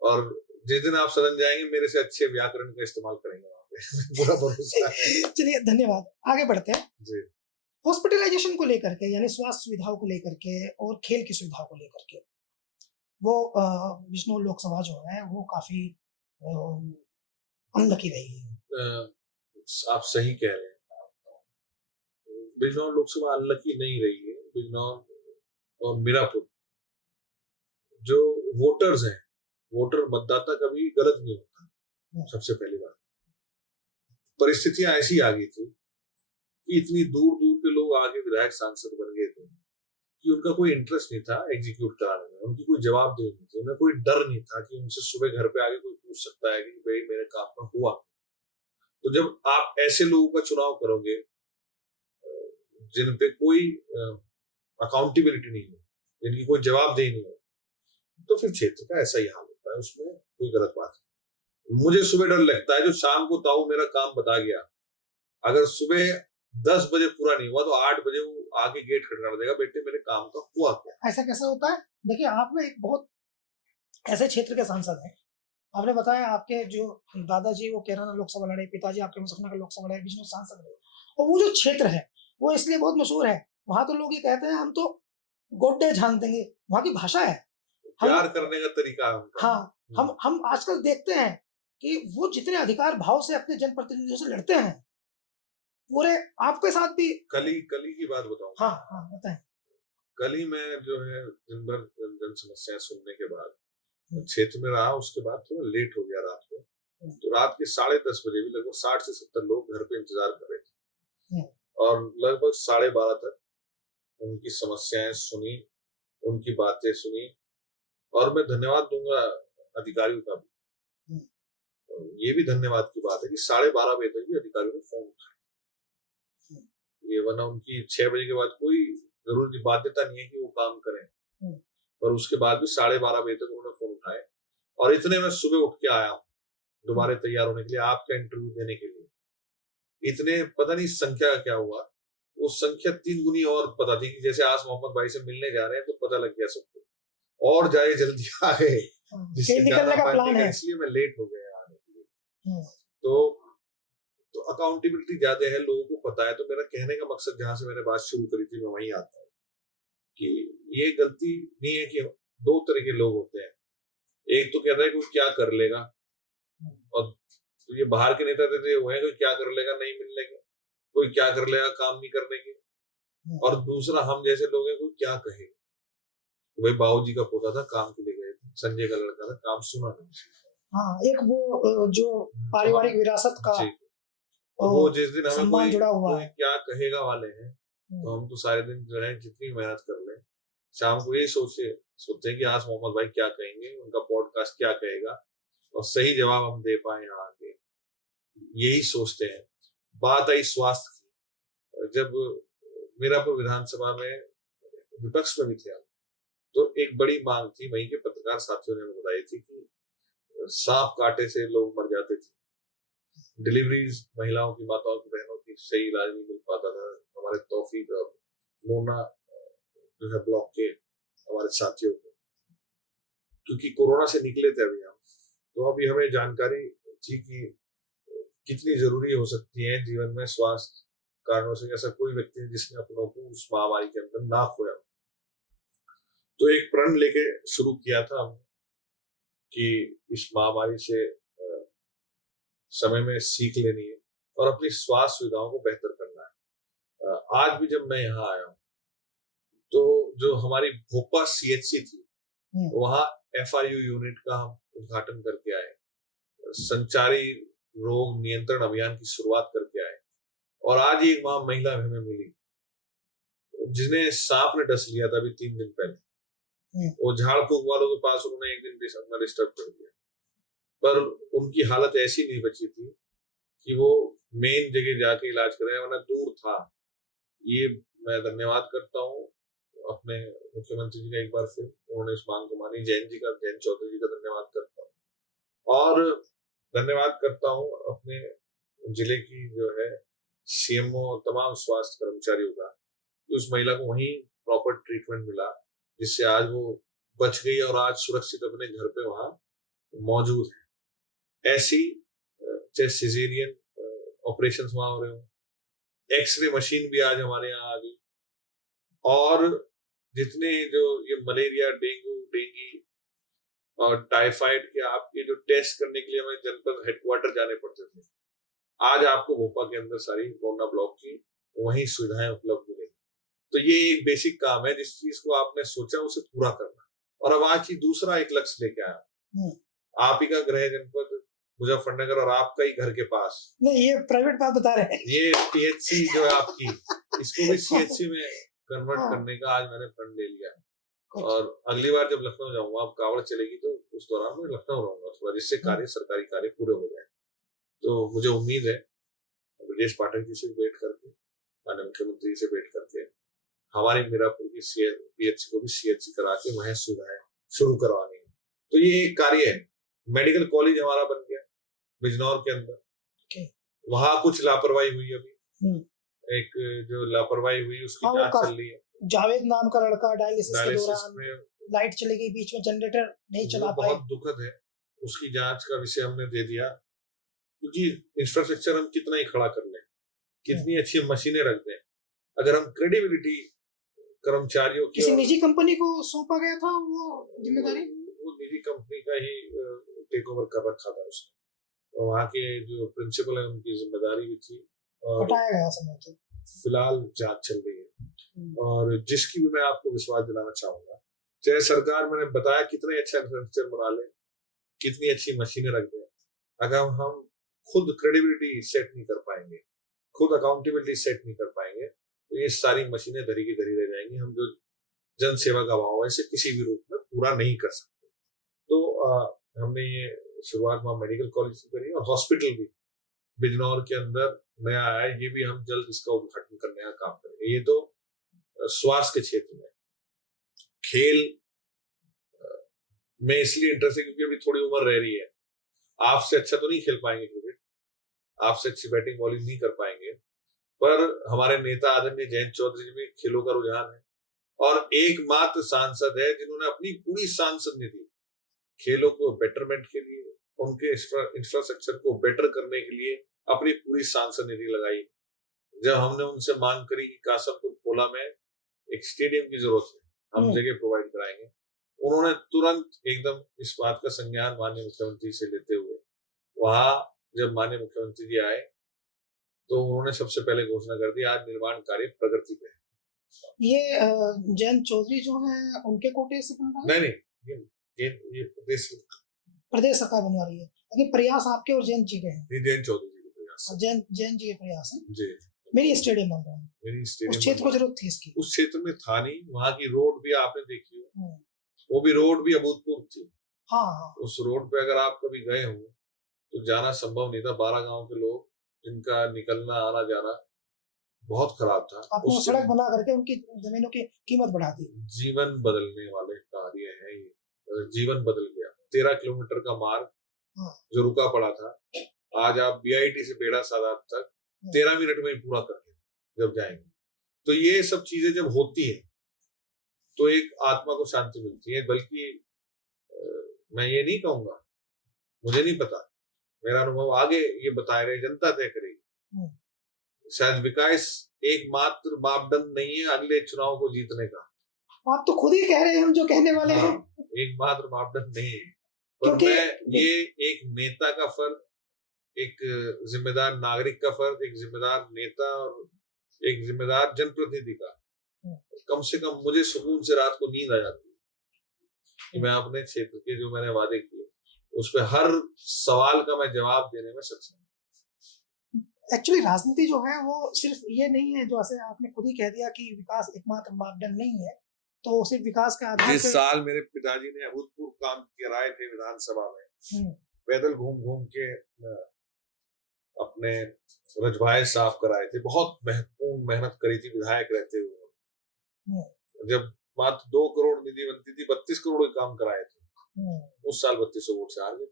और जिस दिन आप सदन जाएंगे मेरे से अच्छे व्याकरण का इस्तेमाल करेंगे वहां पे, पूरा भरोसा है। चलिए, धन्यवाद। आगे बढ़ते हैं जी। हॉस्पिटलाइजेशन को लेकर के, यानी स्वास्थ्य सुविधाओं को लेकर के और खेल की सुविधाओं को लेकर के, वो बिजनौर लोकसभा जो है वो काफी अनलकी रही है। आप सही कह रहे हैं, बिजनौर लोकसभा अनलकी नहीं रही है। बिजनौर और मीरापुर जो वोटर्स हैं, वोटर मतदाता कभी गलत नहीं होता। सबसे पहली बात, परिस्थितियां ऐसी आ गई थी कि इतनी दूर दूर के लोग आगे विधायक सांसद बन गए थे कि उनका कोई इंटरेस्ट नहीं था एग्जीक्यूट कराने में, उनकी कोई जवाबदेही नहीं थी, उन्हें कोई डर नहीं था कि उनसे सुबह घर पे आके कोई पूछ सकता है कि भाई मेरे काम में हुआ। तो जब आप ऐसे लोगों का चुनाव करोगे जिन पे कोई अकाउंटेबिलिटी नहीं हो, जिनकी कोई जवाबदेही नहीं हो, तो फिर क्षेत्र का ऐसा ही हाल होता है, उसमें कोई गलत बात नहीं। मुझे सुबह डर लगता है जो शाम को ताऊ मेरा काम बता गया, अगर सुबह 10 बजे पूरा नहीं हुआ तो 8 बजे वो आके गेट खटखटा देगा, बेटे मेरे काम का हुआ क्या। ऐसा कैसे होता है? देखिए, आप ना एक बहुत ऐसे क्षेत्र के सांसद हैं। आपने बताया आपके जो दादाजी वो कैराना लोकसभा लड़े, पिताजी आपके मुजफ्फरनगर लोकसभा लड़े, बीच में सांसद रहे। और वो जो क्षेत्र है वो इसलिए बहुत मशहूर है, वहां तो लोग ये कहते हैं हम तो गोड्डे झान देंगे, वहां की भाषा है। हम प्यार करने का तरीका है उनका। हाँ, हम आजकल देखते हैं कि वो जितने अधिकार भाव से अपने जनप्रतिनिधियों से लड़ते हैं, पूरे आपके साथ भी। कल ही की बात बताऊं। हाँ हाँ, बताएं। कल ही मैं जो है दिन भर जन समस्याएं सुनने के बाद क्षेत्र में रहा, उसके बाद थोड़ा लेट हो गया रात को, तो रात के 10:30 बजे भी लगभग 60 से 70 लोग घर पे इंतजार कर रहे थे और लगभग 12:30 तक उनकी समस्याएं सुनी, उनकी बातें सुनी। और मैं धन्यवाद दूंगा अधिकारियों का भी, ये भी धन्यवाद की बात है कि 12:30 बजे तक भी अधिकारियों ने फोन उठाया। ये वरना उनकी 6 बजे के बाद कोई जरूरी बाध्यता नहीं है कि वो काम करें, पर उसके बाद भी 12:30 बजे तक उन्होंने फोन उठाए। और इतने में सुबह उठ के आया हूँ दोबारा तैयार होने के लिए, आपका इंटरव्यू देने के लिए। इतने पता नहीं संख्या क्या हुआ, वो संख्या 3 गुनी और पता थी कि जैसे आज मोहम्मद भाई से मिलने जा रहे हैं, तो पता लग गया सबको और जाए जल्दी आए, जिससे निकलने का प्लान है, इसलिए मैं लेट हो गया आने के लिए। तो अकाउंटेबिलिटी ज्यादा है, लोगों को पता है। तो मेरा कहने का मकसद, जहां से मैंने बात शुरू करी थी, मैं वहीं आता हूँ कि ये गलती नहीं है कि 2 तरह के लोग होते हैं। एक तो कहता है कोई क्या कर लेगा, और ये बाहर के नेता देते हुए हैं कोई क्या कर लेगा नहीं मिलने के, कोई क्या कर लेगा काम नहीं करने के। और दूसरा हम जैसे लोग हैं, कोई क्या कहेगा, भाई बाबूजी का पोता था काम के लिए गए थे, संजय का लड़का था काम सुना नहीं। हाँ, एक वो जो पारिवारिक विरासत का वो जिस दिन हमें सम्मान जुड़ा हुआ है, क्या कहेगा वाले हैं, तो हम तो सारे दिन जो है जितनी मेहनत कर ले, शाम को यही सोचते हैं कि आज मोहम्मद भाई क्या कहेंगे, उनका पॉडकास्ट क्या कहेगा, और सही जवाब हम दे पाए यहाँ आके, यही सोचते हैं। बात आई स्वास्थ्य की, जब मीरापुर विधानसभा में विपक्ष में भी थे, तो एक बड़ी मांग थी, वहीं के पत्रकार साथियों ने बताई थी कि सांप काटे से लोग मर जाते थे, डिलीवरीज महिलाओं की, माताओं की, बहनों की सही इलाज नहीं मिल पाता था। हमारे तौफीक और मोना जो है ब्लॉक के हमारे साथियों को, क्योंकि कोरोना से निकले थे अभी हम, तो अभी हमें जानकारी थी कि कितनी जरूरी हो सकती है जीवन में स्वास्थ्य कारणों से। ऐसा कोई व्यक्ति नहीं जिसने अपनों को उस महामारी के अंदर ना खोया। तो एक प्रण लेके शुरू किया था हम कि इस महामारी से समय में सीख लेनी है और अपनी स्वास्थ्य सुविधाओं को बेहतर करना है। आज भी जब मैं यहाँ आया हूँ, तो जो हमारी भोपा CHC थी, वहाँ FRU यूनिट का हम उद्घाटन करके आए, संचारी रोग नियंत्रण अभियान की शुरुआत करके आए। और आज एक वहां महिला हमें मिली जिन्हें सांप ने डस लिया था अभी 3 दिन पहले। वो झाड़ फूक वालों के पास उन्होंने एक दिन डिस्टर्ब कर दिया, पर उनकी हालत ऐसी नहीं बची थी कि वो मेन जगह जाके इलाज कराए, वरना दूर था। ये मैं धन्यवाद करता हूँ अपने मुख्यमंत्री जी का एक बार फिर, उन्होंने इस मांग को मानी। जैन चौधरी जी का धन्यवाद करता हूँ, और धन्यवाद करता हूँ अपने जिले की जो है CMO और तमाम स्वास्थ्य कर्मचारियों का, कि उस महिला को वहीं प्रॉपर ट्रीटमेंट मिला, जिससे आज वो बच गई और आज सुरक्षित अपने घर पे वहां मौजूद है। ऐसी चाहे सिजेरियन ऑपरेशंस वहां हो रहे हो, एक्सरे मशीन भी आज हमारे यहाँ आ गई, और जितने जो ये मलेरिया, डेंगू और टाइफाइड के आपके जो टेस्ट करने के लिए हमें जनपद हेडक्वार्टर जाने पड़ते थे, आज आपको भोपा के अंदर सारी मोना ब्लॉक की वही सुविधाएं उपलब्ध मिलेगी। तो ये एक बेसिक काम है, जिस चीज को आपने सोचा उसे पूरा करना। और अब आज ही दूसरा एक लक्ष्य लेके आया, आप ही का गृह जनपद मुजफ्फरनगर और आपका ही घर के पास। नहीं, ये प्राइवेट बात बता रहे हैं। ये PHC जो है आपकी, इसको भी CHC में कन्वर्ट हाँ। करने का आज मैंने प्रण ले लिया है। अच्छा। और अगली बार जब लखनऊ जाऊंगा, अब कावड़ चलेगी तो उस दौरान मैं लखनऊ रहूंगा थोड़ा, जिससे सरकारी कार्य पूरे हो जाए। तो मुझे उम्मीद है ब्रजेश पाठक जी से भेंट करके, माननीय मुख्यमंत्री जी से भेंट करके, हमारे मीरापुर की पीएचसी को भी सीएचसी करा के वहां सुविधाएं शुरू करवानी है। तो ये एक कार्य है। मेडिकल कॉलेज हमारा बन गया बिजनौर के अंदर, वहां कुछ लापरवाही हुई अभी, एक जो लापरवाही हुई उसकी जांच चल रही है। जावेद नाम का लड़का डायलिसिस के डायलिसिस दौरान में लाइट चली गई, बीच में जनरेटर नहीं चला पाए। बहुत दुखद है। उसकी जांच का विषय हमने दे दिया, क्योंकि इंफ्रास्ट्रक्चर हम कितना ही खड़ा कर लें, कितनी अच्छी मशीनें रख दें, अगर हम क्रेडिबिलिटी कर्मचारियों की, किसी निजी कंपनी को सौंपा गया था वो जिम्मेदारी, वो निजी कंपनी का ही टेक ओवर कर रखा था उसने, और वहाँ के जो प्रिंसिपल है उनकी जिम्मेदारी भी थी, और हटाया गया समय से। फिलहाल जांच चल रही है। और जिसकी भी मैं आपको विश्वास दिलाना चाहूंगा, चाहे सरकार, मैंने बताया कितना अच्छा इंफ्रास्ट्रक्चर बना ले, कितनी अच्छी मशीनें रख दें, अगर हम खुद क्रेडिबिलिटी सेट नहीं कर पाएंगे, खुद अकाउंटेबिलिटी सेट नहीं कर पाएंगे, तो ये सारी मशीनें धरी की धरी रह जाएंगी। हम जो जन सेवा का भाव है इसे किसी भी रूप में पूरा नहीं कर सकते। तो हमने ये शुरुआत वहाँ मेडिकल कॉलेज से करी, और हॉस्पिटल भी बिजनौर के अंदर नया आया है, ये भी हम जल्द इसका उद्घाटन करने का काम करेंगे। ये तो स्वास्थ्य के क्षेत्र में। खेल में इसलिए इंटरेस्ट है क्योंकि अभी थोड़ी उम्र रह रही है, आपसे अच्छा तो नहीं खेल पाएंगे क्रिकेट, आपसे अच्छी बैटिंग बॉलिंग नहीं कर पाएंगे, पर हमारे नेता आदरणीय जयंत चौधरी जी में खेलों का रुझान है, और एकमात्र सांसद है जिन्होंने अपनी पूरी सांसद निधि खेलों को बेटरमेंट के लिए, उनके इंफ्रास्ट्रक्चर को बेटर करने के लिए अपनी पूरी सांसद निधि लगाई। जब हमने उनसे मांग करी कि कासमपुर कोला में एक स्टेडियम की जरूरत है, हम जगह प्रोवाइड कराएंगे, उन्होंने तुरंत एकदम इस बात का संज्ञान माननीय मुख्यमंत्री से लेते हुए, वहां जब माननीय मुख्यमंत्री जी आए तो उन्होंने सबसे पहले घोषणा कर दी, आज निर्माण कार्य प्रगति पे है। ये जयंत चौधरी जो है उनके कोटे से बन रहा है? नहीं, ये प्रदेश सरकार बनवा रही है, लेकिन प्रयास आपके और जयंत जी के हैं। जयंत चौधरी जी के प्रयास, जयंत जी के प्रयास है जी। मेरी स्टेडियम बन रहा है, उस क्षेत्र को जरूरत थी इसकी। उस क्षेत्र में था नहीं, वहां की रोड भी आपने देखी हो, वो भी रोड भी अभूतपूर्व थी। हाँ। उस रोड पे अगर आप कभी गए हो तो जाना संभव नहीं था। 12 गांव के लोग, जिनका निकलना आना जाना बहुत खराब था। आपने सड़क बना करके उनकी जमीनों की कीमत बढ़ा दी। जीवन बदलने वाले कार्य है ये, जीवन बदल गया। 13 किलोमीटर का मार्ग जो रुका पड़ा था, आज आप बीआईटी से बेड़ा सादात तक 13 मिनट में पूरा कर लेंगे जब जाएंगे। तो ये सब चीजें जब होती है तो एक आत्मा को शांति मिलती है। बल्कि मैं ये नहीं कहूंगा, मुझे नहीं पता, मेरा अनुभव आगे ये बताएगा, जनता तय करेगी। शायद विकास एकमात्र मापदंड नहीं है अगले चुनाव को जीतने का। आप तो खुद ही कह रहे हैं, हम जो कहने वाले हैं। एकमात्र मापदंड नहीं है, पर मैं ये एक नेता का फर्ज, एक जिम्मेदार नागरिक का फर्ज, एक जिम्मेदार नेता और एक जिम्मेदार जनप्रतिनिधि का, कम से कम मुझे सुकून से रात को नींद आ जाती है कि मैं अपने क्षेत्र के जो मैंने वादे किए उस पर हर सवाल का मैं जवाब देने में सक्षम हूँ। एक्चुअली राजनीति जो है वो सिर्फ ये नहीं है, जो ऐसे आपने खुद ही कह दिया कि विकास एकमात्र मापदंड नहीं है, तो सिर्फ विकास के आधार पर। इस साल मेरे पिताजी ने अभूतपूर्व काम कराए थे विधानसभा में, पैदल घूम घूम के अपने रजवाए साफ कराए थे, बहुत महत्वपूर्ण मेहनत करी थी विधायक रहते हुए। जब मात्र 2 करोड़ निधि बनती थी, 32 करोड़ के काम कराए थे, उस साल 3200 वोट से हार गए।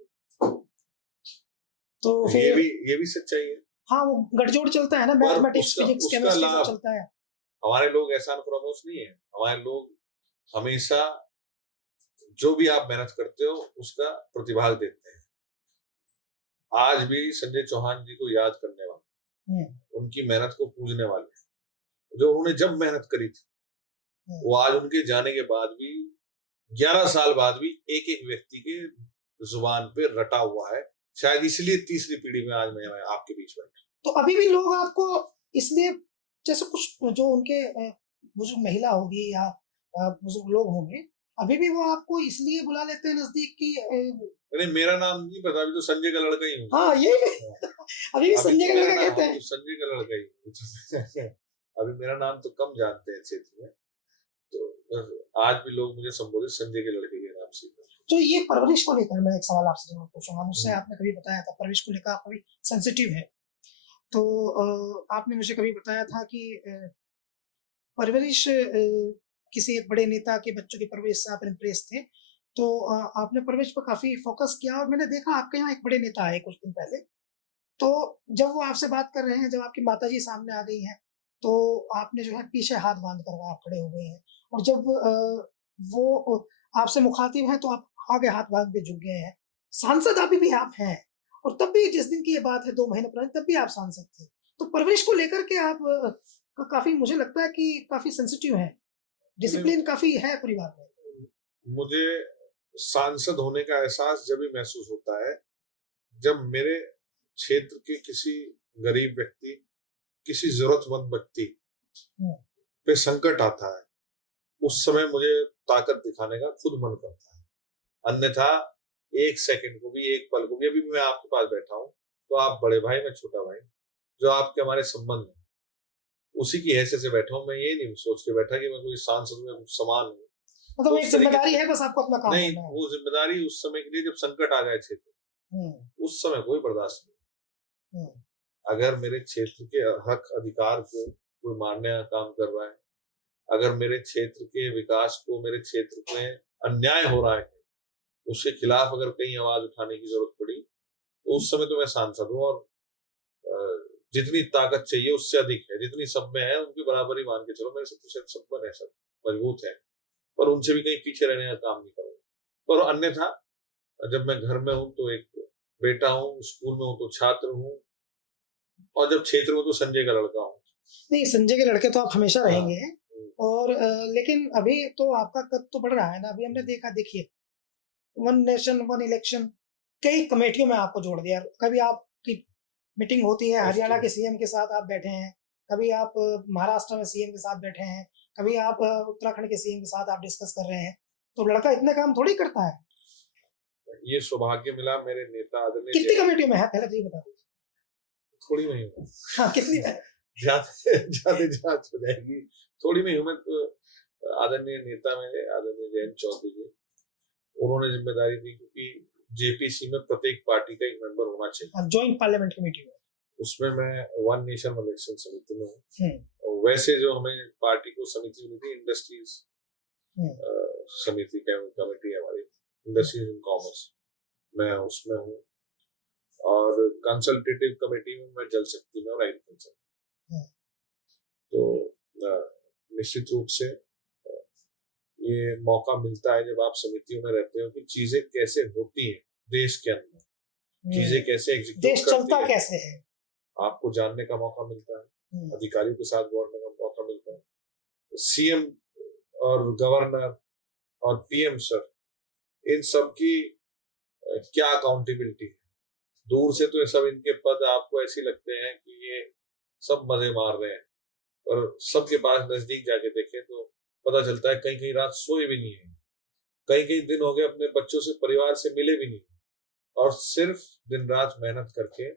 तो फिर ये भी सच्चाई है। हाँ, वो गठजोड़ चलता है ना, मैथमेटिक्स, फिजिक्स, केमिस्ट्री सब चलता है। हमारे लोग एहसान फरामोश नहीं है, हमारे लोग हमेशा जो भी आप मेहनत करते हो उसका प्रतिभाग देते हैं। आज भी संजय चौहान जी को याद करने वाले, उनकी मेहनत को पूजने वाले, जो उन्होंने जब मेहनत करी थी, वो आज उनके जाने के बाद भी 11 साल बाद भी एक एक व्यक्ति के जुबान पे रटा हुआ है। शायद इसलिए तीसरी पीढ़ी में आज मैं आपके बीच में। तो अभी भी लोग आपको इसलिए, जैसे कुछ जो उनके बुजुर्ग महिला होगी या बुजुर्ग लोग होंगे, अभी भी वो आपको इसलिए बुला लेते हैं नजदीक की। अरे मेरा नाम नहीं पता, अभी तो संजय का लड़का ही हूँ। हाँ, ये अभी भी संजय का लड़का कहते हैं। संजय का लड़का ही अभी मेरा नाम तो कम जानते हैं क्षेत्र में, तो बस आज भी लोग मुझे संबोधित संजय के लड़के के नाम से करते तो ये परवरिश को लेकर मैं एक सवाल आपसे जरूर पूछूंगा, मुझसे हैं। आपने कभी बताया था परवरिश को लेकर आप कभी सेंसिटिव है, तो आपने मुझे कभी बताया था कि परवरिश किसी एक बड़े नेता के बच्चों की परवरिश से आप इम्प्रेस थे, तो आपने परवरिश पर काफी फोकस किया और मैंने देखा आपके यहाँ एक बड़े नेता आए कुछ दिन पहले, तो जब वो आपसे बात कर रहे हैं, जब आपकी माताजी सामने आ गई हैं, तो आपने जो है पीछे हाथ बांध कर आप खड़े हो गए हैं, और जब वो आपसे मुखातिब हैं तो आप आगे हाथ बांध के झुक गए हैं। सांसद अभी भी आप हैं, और तब भी जिस दिन की ये बात है 2 महीने पुरानी, तब भी आप सांसद थे। तो परवरिश को लेकर के आप काफी, मुझे लगता है कि काफी सेंसिटिव हैं, मैंने डिसिप्लिन काफी है परिवार में। मुझे सांसद होने का एहसास जब भी महसूस होता है जब मेरे क्षेत्र के किसी गरीब व्यक्ति, किसी जरूरतमंद व्यक्ति हुँ, पे संकट आता है, उस समय मुझे ताकत दिखाने का खुद मन करता है। अन्यथा एक सेकंड को भी, एक पल को भी, अभी मैं आपके पास बैठा हूँ, तो आप बड़े भाई, मैं छोटा भाई, जो आपके हमारे संबंध है, उसी की हैसियत से बैठा हूँ। मैं ये नहीं सोच के बैठा कि मैं कोई सांसद में समान हूँ। मतलब तो एक उस तरीके ज़िम्मेदारी से है, बस आपको अपना काम नहीं, करना है। वो जिम्मेदारी उस समय के लिए जब संकट आ जाए क्षेत्र, हुँ, उस समय कोई बर्दाश्त नहीं। हुँ, अगर मेरे क्षेत्र के हक अधिकार को कोई मारने का काम कर रहा है, अगर मेरे क्षेत्र के विकास को, मेरे क्षेत्र में अन्याय हो रहा है, उसके खिलाफ अगर कहीं आवाज उठाने की जरूरत पड़ी, तो उस समय तो मैं सांसद हूँ, और जितनी ताकत चाहिए उससे अधिक है, जितनी सब में है उनकी बराबरी मान के चलो। मेरे से तो शायद सब में है, सब मजबूत है, पर उनसे भी कहीं पीछे रहने का काम नहीं करूंगा। पर अन्यथा जब मैं घर में हूँ तो एक बेटा हूँ, स्कूल में हूँ तो छात्र हूँ, और जब क्षेत्र में तो संजय का लड़का हूँ। नहीं, संजय के लड़के तो आप हमेशा हाँ, रहेंगे, और लेकिन अभी तो आपका कद तो बढ़ रहा है ना, अभी हमने देखा, देखिए, वन नेशन वन इलेक्शन, कई कमेटियों में आपको जोड़ दिया। कभी आपकी मीटिंग होती है, हरियाणा के सीएम के साथ आप बैठे हैं, कभी आप महाराष्ट्र में सीएम के साथ बैठे हैं, कभी आप उत्तराखंड के सीएम के साथ आप डिस्कस कर रहे हैं, तो लड़का इतने काम थोड़ी करता है। ये सौभाग्य मिला मेरे नेता आदरणीय कितनी कमेटियों में है, पहले तो ये बता दीजिए। थोड़ी में ही हूँ। हाँ, कितनी है? ज्यादा जांच हो जाएगी, थोड़ी में ही हूँ मैं तो। आदरणीय नेता मेरे, आदरणीय जयंत चौधरी जी, उन्होंने जिम्मेदारी दी, क्योंकि जेपीसी में प्रत्येक पार्टी का एक मेंबर होना चाहिए। जॉइंट पार्लियामेंट कमेटी में। उसमें मैं वन नेशन वन इलेक्शन समिति में हूँ। हम्म, और वैसे जो हमें पार्टी को समिति मिली थी, इंडस्ट्रीज समिति कमेटी है हमारी, इंडस्ट्रीज इन कॉमर्स, मैं उसमें हूँ। और कंसल्टेटिव कमेटी में मैं जल शक्ति में और एग्रीकल्चर। तो निश्चित रूप से ये मौका मिलता है जब आप समितियों में रहते हो कि चीजें कैसे होती हैं देश के अंदर, चीजें कैसे देश एग्जीक्यूट चलता करती है, कैसे है। आपको जानने का मौका मिलता है, अधिकारियों के साथ बैठने का मौका मिलता है। सीएम और गवर्नर और पीएम सर, इन सब की क्या अकाउंटेबिलिटी है। दूर से तो ये सब इनके पद आपको ऐसे लगते हैं कि ये सब मजे मार रहे हैं, और सबके पास नजदीक जाके देखें तो पता चलता है कहीं कहीं रात सोए भी नहीं है, कहीं कहीं दिन हो गए अपने बच्चों से, परिवार से मिले भी नहीं, और सिर्फ दिन रात मेहनत करके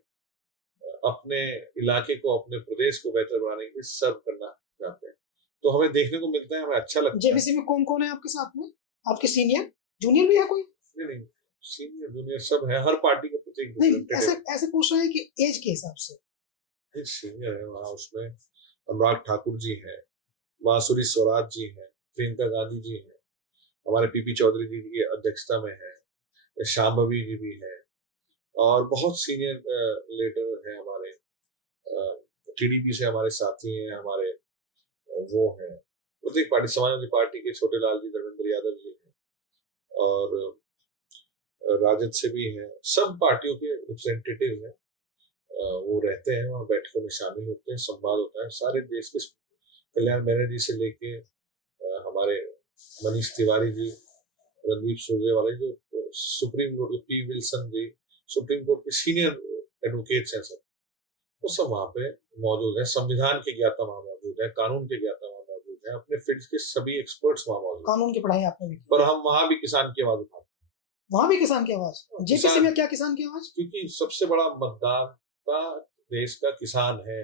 अपने इलाके को, अपने प्रदेश को बेहतर बनाने के लिए सर्व करना चाहते हैं। तो हमें देखने को मिलता है, हमें अच्छा लगता है। जेबीसी में कौन कौन है आपके साथ में, आपके सीनियर जूनियर भी है कोई? नहीं, सीनियर जूनियर सब है, हर पार्टी के प्रत्येक नहीं, ऐसे ऐसे पूछ रहे हैं कि एज के हिसाब से। सीनियर है वहाँ, उसमें अनुराग ठाकुर जी हैं, मासुरी स्वराज जी हैं, प्रियंका गांधी जी हैं, हमारे पीपी चौधरी जी की अध्यक्षता में है, शांभवी जी भी है, और बहुत सीनियर लीडर हैं हमारे। टीडीपी से हमारे साथी हैं, हमारे वो हैं प्रत्येक पार्टी, समाजवादी पार्टी के छोटे लाल जी, धर्मेंद्र यादव जी हैं, और राजद से भी हैं, सब पार्टियों के रिप्रेजेंटेटिव हैं। वो रहते हैं वहाँ, बैठकों में शामिल होते हैं, संवाद होता है सारे देश के, कल्याण बनर्जी से लेके हमारे मनीष तिवारी जी, रणदीप सुरजेवाला जी, जो सुप्रीम कोर्ट के पी विल्सन जी, सुप्रीम कोर्ट के सीनियर एडवोकेट्स हैं, सब वो सब वहाँ पे मौजूद है। संविधान के ज्ञाता वहाँ मौजूद है, कानून के ज्ञाता वहाँ मौजूद है, अपने फील्ड के सभी एक्सपर्ट्स वहाँ मौजूद हैं। कानून की पढ़ाई आपने भी की? पर हम वहाँ भी किसान की आवाज उठाते हैं। वहां भी किसान की आवाज? जेपीसी में क्या किसान की आवाज? क्योंकि सबसे बड़ा मतदाता देश का किसान है,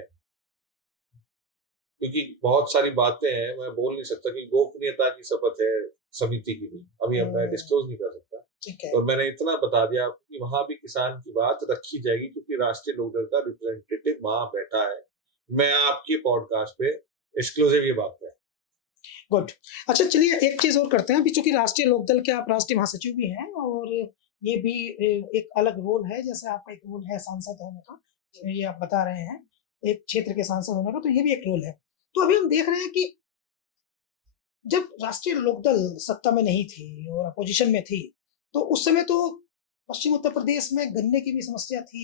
क्योंकि बहुत सारी बातें हैं, मैं बोल नहीं सकता कि गोपनीयता की शपथ है समिति की भी, अभी अब मैं डिस्क्लोज नहीं कर सकता। ठीक है। और मैंने इतना बता दिया कि वहां भी किसान की बात रखी जाएगी, क्योंकि राष्ट्रीय लोकदल का रिप्रेजेंटेटिव वहां बैठा है। मैं आपके पॉडकास्ट पे एक्सक्लूसिव ये बात है। गुड। अच्छा, चलिए एक चीज़ और करते हैं। अभी चूँकि राष्ट्रीय लोकदल के आप राष्ट्रीय महासचिव भी हैं और ये भी एक अलग रोल है, जैसे आपका एक रोल है सांसद होने का, ये आप बता रहे हैं, एक क्षेत्र के सांसद होने का, तो ये भी एक रोल है। तो अभी हम देख रहे हैं कि जब राष्ट्रीय लोकदल सत्ता में नहीं थी और अपोजिशन में थी, तो उस समय तो पश्चिम उत्तर प्रदेश में गन्ने की भी समस्या थी,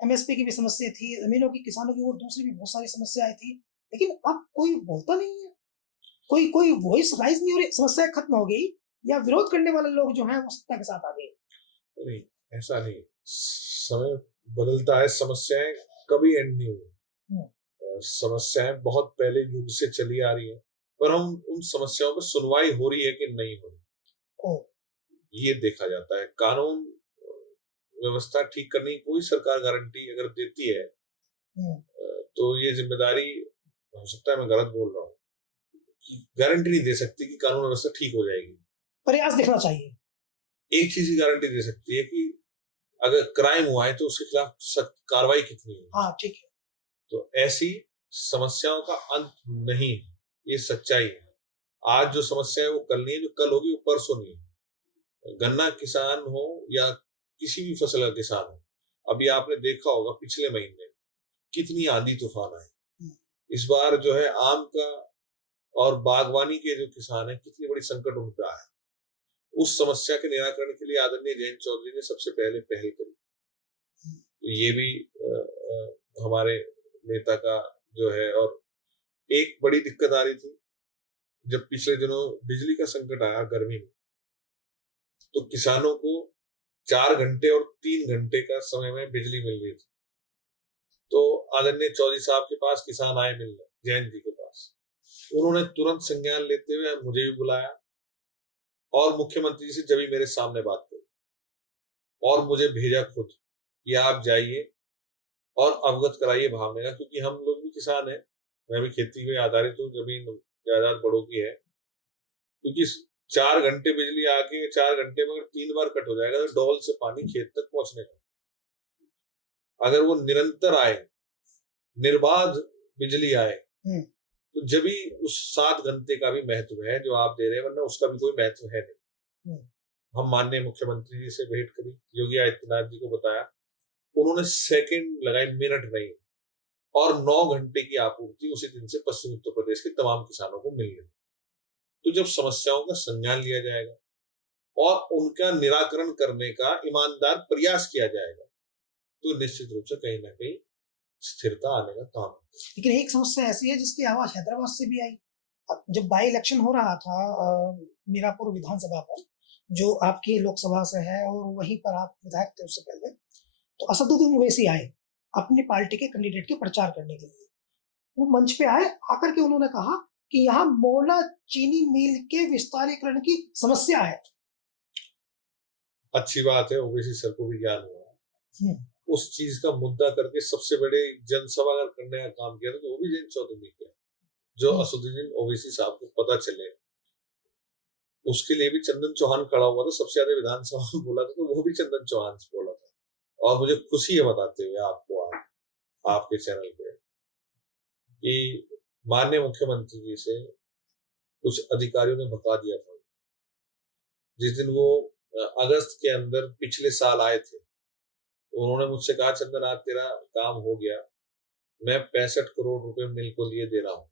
एमएसपी की भी समस्या थी, ज़मीनों की, किसानों की और दूसरी भी बहुत सारी समस्याएँ थी। लेकिन अब कोई बोलता नहीं है। कोई कोई वॉइस राइज़ नहीं हो रही, समस्याएँ खत्म हो गई या विरोध करने वाले लोग जो हैं वो सत्ता के साथ आ गए। नहीं, ऐसा नहीं। समय बदलता है, समस्याएं कभी एंड नहीं हुई। हुँ, समस्याएं बहुत पहले युग से चली आ रही है, पर हम उन समस्याओं में सुनवाई हो रही है कि नहीं हो रही, ओह! ये देखा जाता है। कानून व्यवस्था ठीक करने की कोई सरकार गारंटी अगर देती है, हुँ, तो ये जिम्मेदारी, हो सकता है मैं गलत बोल रहा हूँ, कि गारंटी नहीं दे सकती कि कानून व्यवस्था ठीक हो जाएगी। प्रयास दिखना चाहिए। एक चीज की गारंटी दे सकती है कि अगर क्राइम हुआ है तो उसके खिलाफ सख्त कार्रवाई कितनी है। हाँ, ठीक है। तो ऐसी समस्याओं का अंत नहीं है, ये सच्चाई है। आज जो समस्या है वो कल नहीं है, जो कल होगी वो परसों नहीं है। गन्ना किसान हो या किसी भी फसल का किसान हो, अभी आपने देखा होगा पिछले महीने कितनी आंधी तूफान आए। हुँ, इस बार जो है आम का और बागवानी के जो किसान है, कितनी बड़ी संकट उनका है। उस समस्या के निराकरण के लिए आदरणीय जयंत चौधरी ने सबसे पहले पहल करी। हुँ, ये भी हमारे नेता का जो है। और एक बड़ी दिक्कत आ रही थी, जब पिछले दिनों बिजली का संकट आया गर्मी में, तो किसानों को 4 घंटे और 3 घंटे का समय में बिजली मिल रही थी। तो आदरणीय चौधरी साहब के पास किसान आए मिलने, जयंत जी के पास। उन्होंने तुरंत संज्ञान लेते हुए मुझे भी बुलाया और मुख्यमंत्री जी से जब मेरे सामने बात करी और मुझे भेजा खुद कि आप जाइए और अवगत कराइए भावना का, क्योंकि हम लोग भी किसान हैं, मैं भी खेती में आधारित हूँ, जमीन जायदाद बड़ों की है। क्योंकि 4 घंटे बिजली आके 4 घंटे में अगर 3 बार कट हो जाएगा तो डोल से पानी खेत तक पहुंचने का, अगर वो निरंतर आए, निर्बाध बिजली आए, हुँ, तो जब भी उस 7 घंटे का भी महत्व है जो आप दे रहे हैं, वरना उसका भी कोई महत्व है नहीं। हुँ, हम माननीय मुख्यमंत्री जी से भेंट करी, योगी आदित्यनाथ जी को बताया, उन्होंने सेकंड लगाए, मिनट नहीं, और 9 घंटे की आपूर्ति उसी दिन से पश्चिम उत्तर प्रदेश के तमाम किसानों को मिल गई। तो जब समस्याओं का संज्ञान लिया जाएगा और उनका निराकरण करने का ईमानदार प्रयास किया जाएगा, तो निश्चित रूप से कहीं ना कहीं स्थिरता आने का काम है। लेकिन एक समस्या ऐसी है जिसकी आवाज़ हैदराबाद से भी आई। जब बाई इलेक्शन हो रहा था मीरापुर विधानसभा पर, जो आपकी लोकसभा से है और वहीं पर आप विधायक थे उससे पहले, तो असदुद्दीन ओवैसी आए अपनी पार्टी के कैंडिडेट के प्रचार करने के लिए। वो मंच पे आए, आकर के उन्होंने कहा कि यहाँ मोरला चीनी मिल के विस्तारीकरण की समस्या है। अच्छी बात है, ओवैसी सर को भी ज्ञान हुआ, हुँ, उस चीज का मुद्दा करके सबसे बड़े जनसभा अगर करने का काम किया था तो वो भी जयंत चौधरी ने किया, जो हुँ, असदुद्दीन ओवैसी साहब को पता चले। उसके लिए भी चंदन चौहान खड़ा हुआ था, सबसे ज्यादा विधानसभा में बोला था तो वो भी चंदन चौहान से बोला था। और मुझे खुशी है बताते हुए आपको आज आपके चैनल पे कि माननीय मुख्यमंत्री जी से कुछ अधिकारियों ने भगा दिया था। जिस दिन वो अगस्त के अंदर पिछले साल आए थे, तो उन्होंने मुझसे कहा, चंदन आज तेरा काम हो गया, मैं 65 करोड़ रुपए मिल को लिए दे रहा हूँ।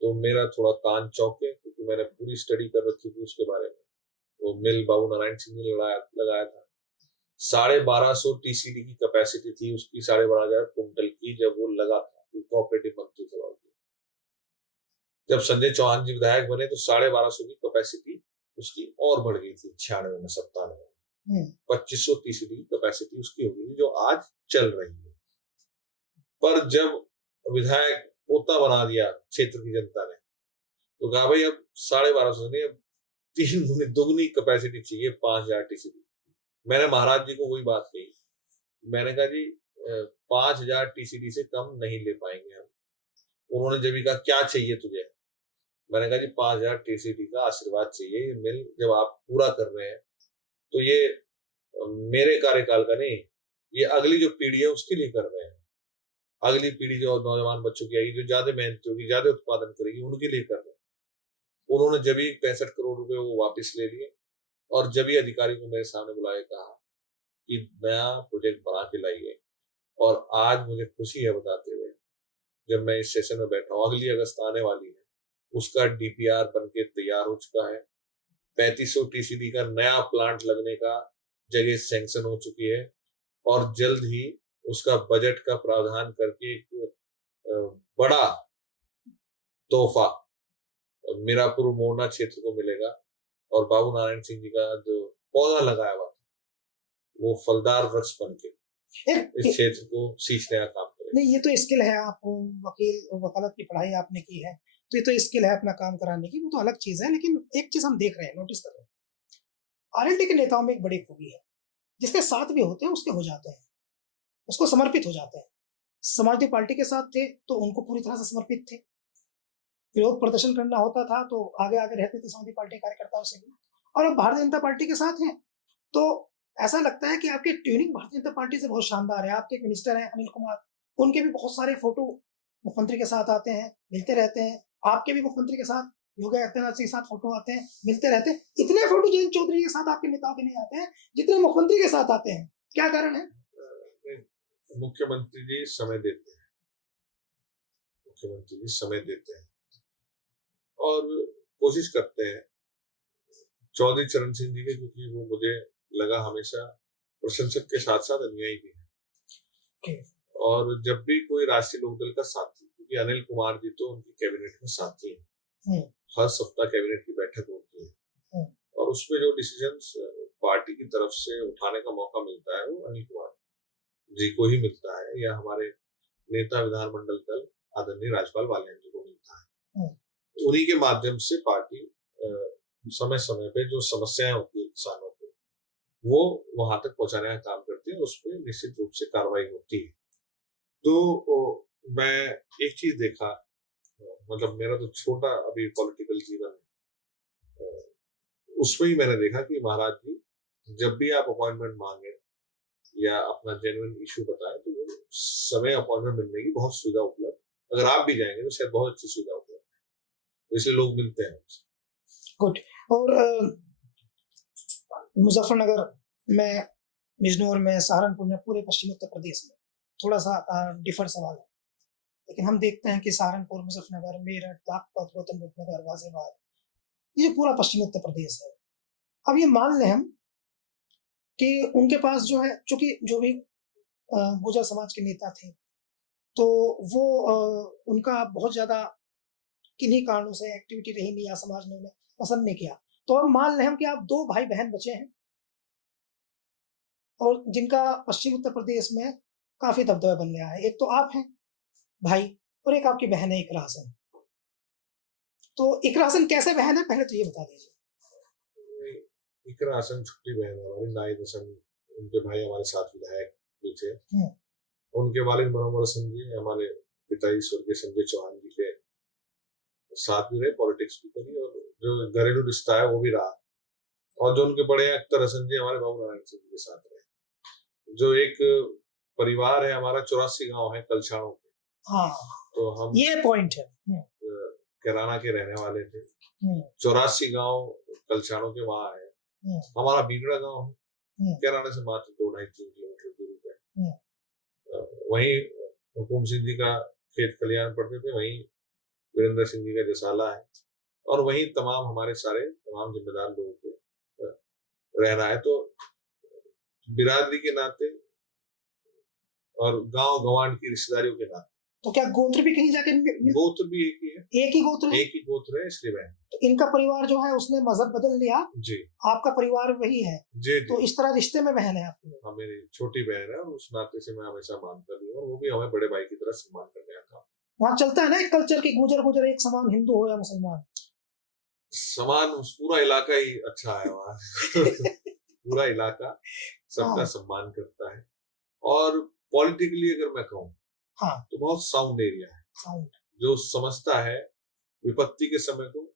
तो मेरा थोड़ा कान चौंके, क्योंकि मैंने पूरी स्टडी कर रखी थी उसके बारे में। वो मिल बाबू नारायण सिंह ने लगाया था। 1250 टीसीडी की कैपेसिटी थी उसकी, 12,500 कुंटल की, जब वो लगा था कोऑपरेटिव मंत्री थे। जब संजय चौहान जी विधायक बने तो 1250 की कैपेसिटी उसकी और बढ़ गई थी, 96 में 97 में 2500 टीसीडी कैपेसिटी उसकी हो गई, जो आज चल रही है। पर जब विधायक पोता बना दिया क्षेत्र की जनता ने, तो कहा भाई अब 1250 नहीं, अब 3 गुनी दुगनी कैपेसिटी चाहिए, 5000 टीसीडी। मैंने महाराज जी को वही बात कही, मैंने कहा जी 5000 टीसीडी से कम नहीं ले पाएंगे हम, उन्होंने जब भी कहा क्या चाहिए तुझे, मैंने कहा जी 5,000 टीसीडी का आशीर्वाद चाहिए, ये मिल जब आप पूरा कर रहे हैं तो ये मेरे कार्यकाल का नहीं, ये अगली जो पीढ़ी है उसके लिए कर रहे हैं। अगली पीढ़ी जो नौजवान बच्चों की आएगी, जो ज्यादा मेहनती होगी, ज्यादा उत्पादन करेगी, उनके लिए कर रहे हैं। उन्होंने जब ही 65 करोड़ रुपए वो वापस ले लिए और जब ही अधिकारी को मेरे सामने बुलाया, कहा कि नया प्रोजेक्ट बना के लाइए। और आज मुझे खुशी है बताते हुए, जब मैं इस सेशन में बैठा हूँ, अगली अगस्त आने वाली है, उसका डीपीआर बनके तैयार हो चुका है। 3500 टीसीडी का नया प्लांट लगने का जगह सैंक्शन हो चुकी है और जल्द ही उसका बजट का प्रावधान करके एक बड़ा तोहफा मीरापुर मोरना क्षेत्र को मिलेगा। और बाबू नारायण सिंह जी का जो पौधा लगाया हुआ था, वो फलदार वृक्ष बन के इस क्षेत्र को सींचने का काम करेगा। नहीं, ये तो स्किल है, आपको वकालत की पढ़ाई आपने की है, तो ये तो स्किल है अपना काम कराने की, वो तो अलग चीज है। लेकिन एक चीज हम देख रहे हैं, नोटिस कर रहे हैं, आरएलडी के नेताओं में एक बड़ी खूबी है, जिसके साथ भी होते हैं उसके हो जाते हैं, उसको समर्पित हो जाते हैं। समाजवादी पार्टी के साथ थे तो उनको पूरी तरह से समर्पित थे, विरोध प्रदर्शन करना होता था तो आगे आगे रहते थे समाजवादी पार्टी कार्यकर्ताओं से भी। और अब भारतीय जनता पार्टी के साथ हैं तो ऐसा लगता है कि आपकी ट्यूनिंग भारतीय जनता पार्टी से बहुत शानदार है। आपके मिनिस्टर हैं अनिल कुमार, उनके भी बहुत सारे फोटो मुख्यमंत्री के साथ आते हैं, मिलते रहते हैं। आपके भी मुख्यमंत्री के साथ, योगी आदित्यनाथ के साथ फोटो आते हैं, मिलते रहते हैं। इतने फोटो जयंत चौधरी के साथ आपके नेताओं के नहीं आते हैं जितने मुख्यमंत्री के साथ आते हैं, क्या कारण है? मुख्यमंत्री जी समय देते हैं, मुख्यमंत्री जी समय देते हैं और कोशिश करते हैं। चौधरी चरण सिंह जी के, क्योंकि वो मुझे लगा हमेशा प्रशंसक के साथ साथ अनुयायी भी है। और जब भी कोई राष्ट्रीय लोकदल का साथी, क्योंकि अनिल कुमार जी तो उनकी कैबिनेट में साथी हैं, हर सप्ताह कैबिनेट की बैठक होती है और उसमें जो डिसीजंस पार्टी की तरफ से उठाने का मौका मिलता है वो अनिल कुमार जी को ही मिलता है, या हमारे नेता विधानमंडल दल आदरणीय राज्यपाल बालियान जी को मिलता है। उन्हीं के माध्यम से पार्टी समय समय पे जो समस्याएं होती है किसानों को, वो वहां तक पहुंचाने का काम करती है, उस पर निश्चित रूप से कार्रवाई होती है। तो मैं एक चीज देखा, मतलब मेरा तो छोटा अभी पॉलिटिकल जीवन है, उसमें ही मैंने देखा कि महाराज जी जब भी आप अपॉइंटमेंट मांगे या अपना जेन्युइन इशू बताएं तो वो समय अपॉइंटमेंट मिलने की बहुत सुविधा उपलब्ध, अगर आप भी जाएंगे तो शायद बहुत अच्छी सुविधा उपलब्ध है, इसलिए लोग मिलते हैं। गुड। और मुजफ्फरनगर में, बिजनौर में, सहारनपुर में, पूरे पश्चिमी उत्तर प्रदेश में थोड़ा सा डिफर सवाल है, लेकिन हम देखते हैं कि सहारनपुर, मुजफ्फरनगर, मेरठ, बागपत, गौतम बुद्ध नगर, गाजियाबाद, ये पूरा पश्चिमी उत्तर प्रदेश है। अब ये मान लें हम कि उनके पास जो है, चूंकि जो भी गुर्जर समाज के नेता थे तो वो उनका बहुत ज्यादा किन्हीं कारणों से एक्टिविटी रही नहीं, या समाज ने उन्हें पसंद नहीं किया। तो अब मान लें हम कि आप दो भाई बहन बचे हैं और जिनका पश्चिम उत्तर प्रदेश में काफी दबदबा बन गया है। एक तो आप हैं भाई और एक आपकी बहन है इकरा हसन। तो इकरा हसन कैसे बहन है, पहले तो ये बता दीजिए। इकरा हसन छोटी बहन है हमारी, नाहिद हसन उनके भाई हमारे साथ विधायक भी थे। उनके वालिद मनोहर हसन जी हमारे पिताजी स्वर्गीय संजय चौहान जी के साथ भी रहे, पॉलिटिक्स भी करी और जो घरेलू रिश्ता है वो भी रहा। और जो उनके बड़े अख्तर हसन जी हमारे बाबू नारायण सिंह जी के साथ रहे। जो एक परिवार है हमारा, 84 गांव है कलछाड़ों के। हाँ, तो हम ये पॉइंट है, कैराना के रहने वाले थे। 84 गांव कलछाड़ों के वहां है। हमारा बीगड़ा गांव है, कैराना से मात्र 2-2.5-3 किलोमीटर दूरी पे। वहीं हुकुम सिंह जी का खेत खलियान पड़ते थे, वहीं वीरेंद्र सिंह जी का जसाला है और वहीं तमाम हमारे सारे तमाम जिम्मेदार लोगों के रहना है। तो बिरादरी के नाते और गांव गवांड की रिश्तेदारियों के नाते। तो क्या गोत्र भी कहीं जाके गोत्र भी एक ही है, एक ही गोत्र है, एक ही गोत्र है, इसलिए बहन। तो इनका परिवार जो है उसने मजहब बदल लिया जी, आपका परिवार वही है जी, तो इस तरह रिश्ते में बहन है आपकी। हाँ, मेरी छोटी बहन है और उस नाते से मैं हमेशा मानता भी हूँ और वो भी हमें बड़े भाई की तरह सम्मान करने आता। वहाँ चलता है ना एक कल्चर की गुजर एक समान, हिंदू हो या मुसलमान समान, पूरा इलाका ही अच्छा है वहाँ पूरा इलाका सबका सम्मान करता है और पॉलिटिकली अगर मैं कहूँ हाँ, तो बहुत साउंड एरिया है, साउंड जो समझता है विपत्ति के समय को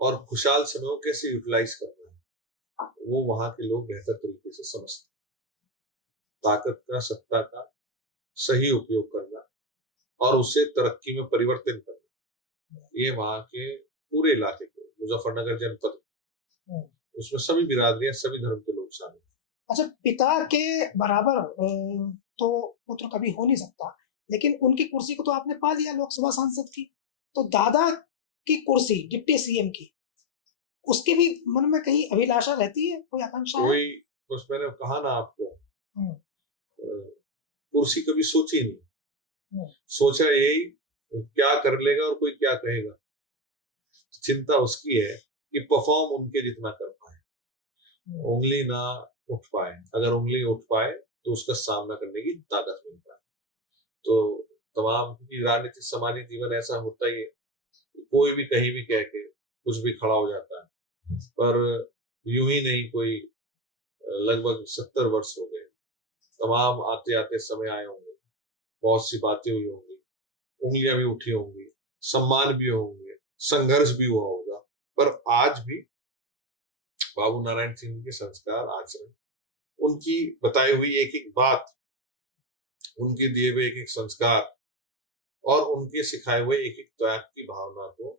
और खुशहाल समय को कैसे यूटिलाइज करना है, वो वहां के लोग बेहतर तरीके से समझते हैं। ताकत का, सत्ता का सही उपयोग करना और उसे तरक्की में परिवर्तन करना, ये वहां के पूरे इलाके के मुजफ्फरनगर जनपद, उसमें सभी बिरादरियां, सभी धर्म के लोग शामिल हैं। अच्छा, पिता के बराबर तो पुत्र कभी हो नहीं सकता, लेकिन उनकी कुर्सी को तो आपने पा लिया लोकसभा सांसद की, तो दादा की कुर्सी डिप्टी सीएम की, उसके भी मन में कहीं अभिलाषा रहती है, कोई आकांक्षा है? कोई, बस मैंने कहा ना आपको, हम्म, कुर्सी कभी सोची नहीं, हम्म, सोचा यही क्या कर लेगा और कोई क्या कहेगा। चिंता उसकी है कि परफॉर्म उनके जितना कर पाए, उंगली ना उठ पाए। अगर उंगली उठ पाए तो उसका सामना करने की ताकत मिल पाए। तो तमाम, क्योंकि राजनीतिक समाजी जीवन ऐसा होता ही है, कोई भी कहीं भी कह के कुछ भी खड़ा हो जाता है। पर यूं ही नहीं, कोई लगभग 70 वर्ष हो गए, तमाम आते आते समय आए होंगे, बहुत सी बातें हुई होंगी, उंगलियां भी उठी होंगी, सम्मान भी होंगे, संघर्ष भी हुआ होगा, पर आज भी बाबू नारायण सिंह के संस्कार, आचरण, उनकी बताई हुई एक एक बात, उनके दिए हुए एक एक संस्कार और उनके सिखाए हुए एक एक त्याग की भावना को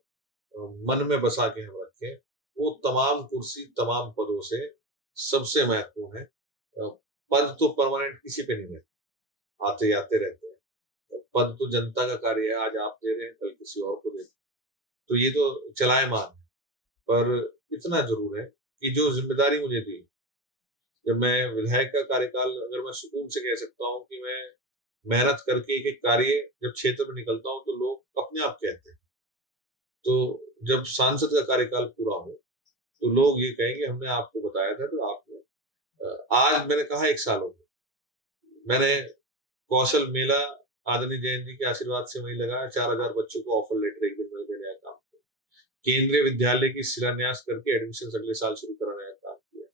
मन में बसा के हम रखें, वो तमाम कुर्सी, तमाम पदों से सबसे महत्वपूर्ण है। पद तो परमानेंट किसी पे नहीं रहते, आते जाते रहते हैं। पद तो जनता का कार्य है, आज आप दे रहे हैं, कल किसी और को दे रहे हैं, तो ये तो चलायमान है। पर इतना जरूर है कि जो जिम्मेदारी मुझे दी, जब मैं विधायक का कार्यकाल, अगर मैं सुकून से कह सकता हूँ कि मैं मेहनत करके एक एक कार्य जब क्षेत्र में निकलता हूँ तो लोग अपने आप कहते हैं। तो जब सांसद का कार्यकाल पूरा हो तो लोग ये कहेंगे हमने आपको बताया था, तो आपने आज मैंने कहा 1 साल हो गया, मैंने कौशल मेला आदरणीय जयंत जी के आशीर्वाद से वही लगाया, 4000 बच्चों को ऑफर लेटर एक दिन में देने का काम किया, केंद्रीय विद्यालय की शिलान्यास करके एडमिशन अगले साल शुरू कराने का काम किया,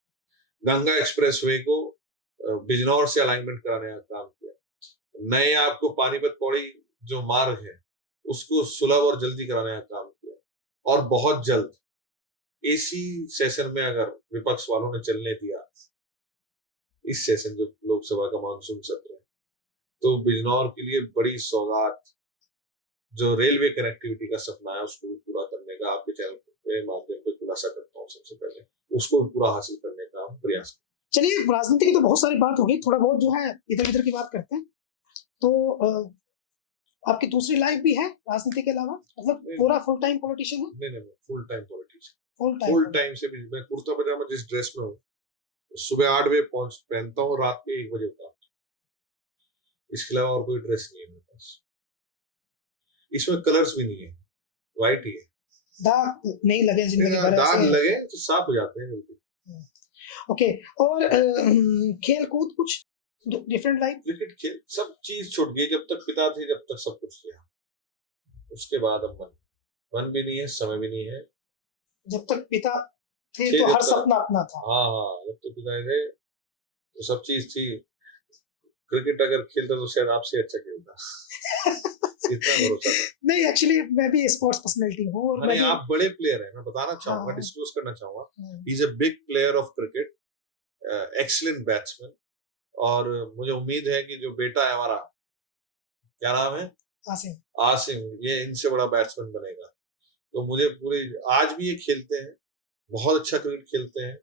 गंगा एक्सप्रेसवे को बिजनौर से अलाइनमेंट कराने का काम किया, नए आपको पानीपत पौड़ी जो मार्ग है उसको सुलभ और जल्दी कराने का काम किया, और बहुत जल्द इसी सेशन में अगर विपक्ष वालों ने चलने दिया, इस सेशन जो लोकसभा का मानसून सत्र है, तो बिजनौर के लिए बड़ी सौगात, जो रेलवे कनेक्टिविटी का सपना है उसको भी पूरा करने का आपके चैनल के माध्यम पे खुलासा करता हूँ। सबसे पहले उसको भी पूरा हासिल करने का हम प्रयास करें। चलिए, राजनीति की तो बहुत सारी बात हो गई, थोड़ा बहुत जो है इधर उधर की बात करते हैं। तो आपकी दूसरी लाइफ भी है राजनीति के अलावा, मतलब पूरा फुल टाइम पॉलिटिशियन है? नहीं, full time politician, full full time से भी। मैं कुर्ता पजामा जिस ड्रेस में हूँ, सुबह 8 बजे पहनता हूँ, रात के 1 बजे उतारता हूँ, इसके अलावा और कोई ड्रेस नहीं है मेरे पास। इसमें कलर्स भी नहीं है, व्हाइट ही है। दाग नहीं लगे जिंदगी भर दाग ऐसे? लगे तो साफ हो जाते हैं बिल्कुल। ओके, और खेल कूद कुछ डिफरेंट लाइफ? क्रिकेट खेल, सब चीज छूट गई। जब तक पिता थे जब तक सब कुछ किया, उसके बाद अब मन भी नहीं है, समय भी नहीं है। जब तक पिता थे थे तो जब हर तक, सपना अपना था। हाँ, जब तक पिता थे तो सब चीज थी। क्रिकेट अगर खेलता तो शायद आपसे अच्छा खेलता, इतना भरोसा था। नहीं, एक्चुअली मैं भी स्पोर्ट्स पर्सनालिटी हूँ, और मैं आप बड़े प्लेयर हैं, मैं बताना चाहूंगा, हाँ, डिस्क्लोज करना चाहूंगा, he is a big player of cricket, excellent batsman. और मुझे उम्मीद है कि जो बेटा है हमारा, क्या नाम है, आसिम, आसिम, ये इनसे बड़ा बैट्समैन बनेगा। तो मुझे पूरे, आज भी ये खेलते हैं, बहुत अच्छा क्रिकेट खेलते हैं,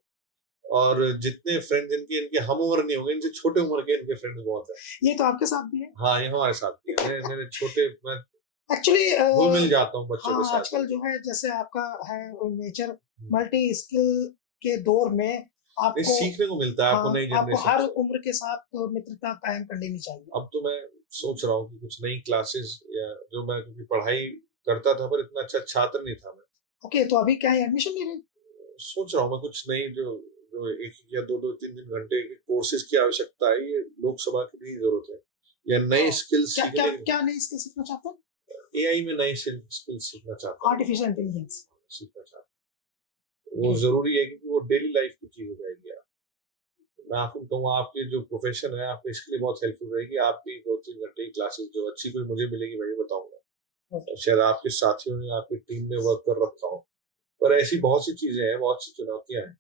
और जितने फ्रेंड्स इनके, इनके हम उम्र नहीं होंगे, इनसे छोटे उम्र के इनके फ्रेंड्स बहुत है। ये तो आपके साथ भी है? हाँ, ये हमारे साथ भी है। मेरे छोटे, मैं एक्चुअली घुल मिल जाता हूँ बच्चों के हाँ, साथ। आजकल जो है जैसे आपका है नेचर, मल्टी स्किल के दौर में आपको सीखने को मिलता है, आपको हाँ, नई आपको जनरेशन हर से। उम्र के साथ तो मित्रता कायम कर लेनी चाहिए। अब तो मैं सोच रहा हूँ कि कुछ नई क्लासेस, या जो मैं, क्योंकि पढ़ाई करता था पर इतना अच्छा छात्र नहीं था मैं। ओके, तो अभी क्या है, एडमिशन ले रहे हैं? सोच रहा हूँ मैं कुछ नई, जो जो 1 या 2 3 घंटे के कोर्सेज की आवश्यकता है, ये लोकसभा की भी जरूरत है, या नई स्किल्स क्या क्या सीखने। क्या नई स्किल सीखना चाहते हैं? एआई में नई स्किल्स सीखना चाहता हूँ, आर्टिफिशियल इंटेलिजेंस। सीखना चाहता हूँ। वो जरूरी है क्योंकि वो डेली लाइफ की चीज हो जाएगी। मैं आपको कहूँ, आपके जो प्रोफेशन है आपके इसके लिए बहुत हेल्पफुल रहेगी। आप भी 2 3 घंटे की क्लासेस जो अच्छी कोई मुझे मिलेगी, मैं बताऊंगा। शायद आपके साथियों ने, आपकी टीम ने वर्क कर रखा हो, पर ऐसी बहुत सी चीजें हैं, बहुत सी चुनौतियां हैं।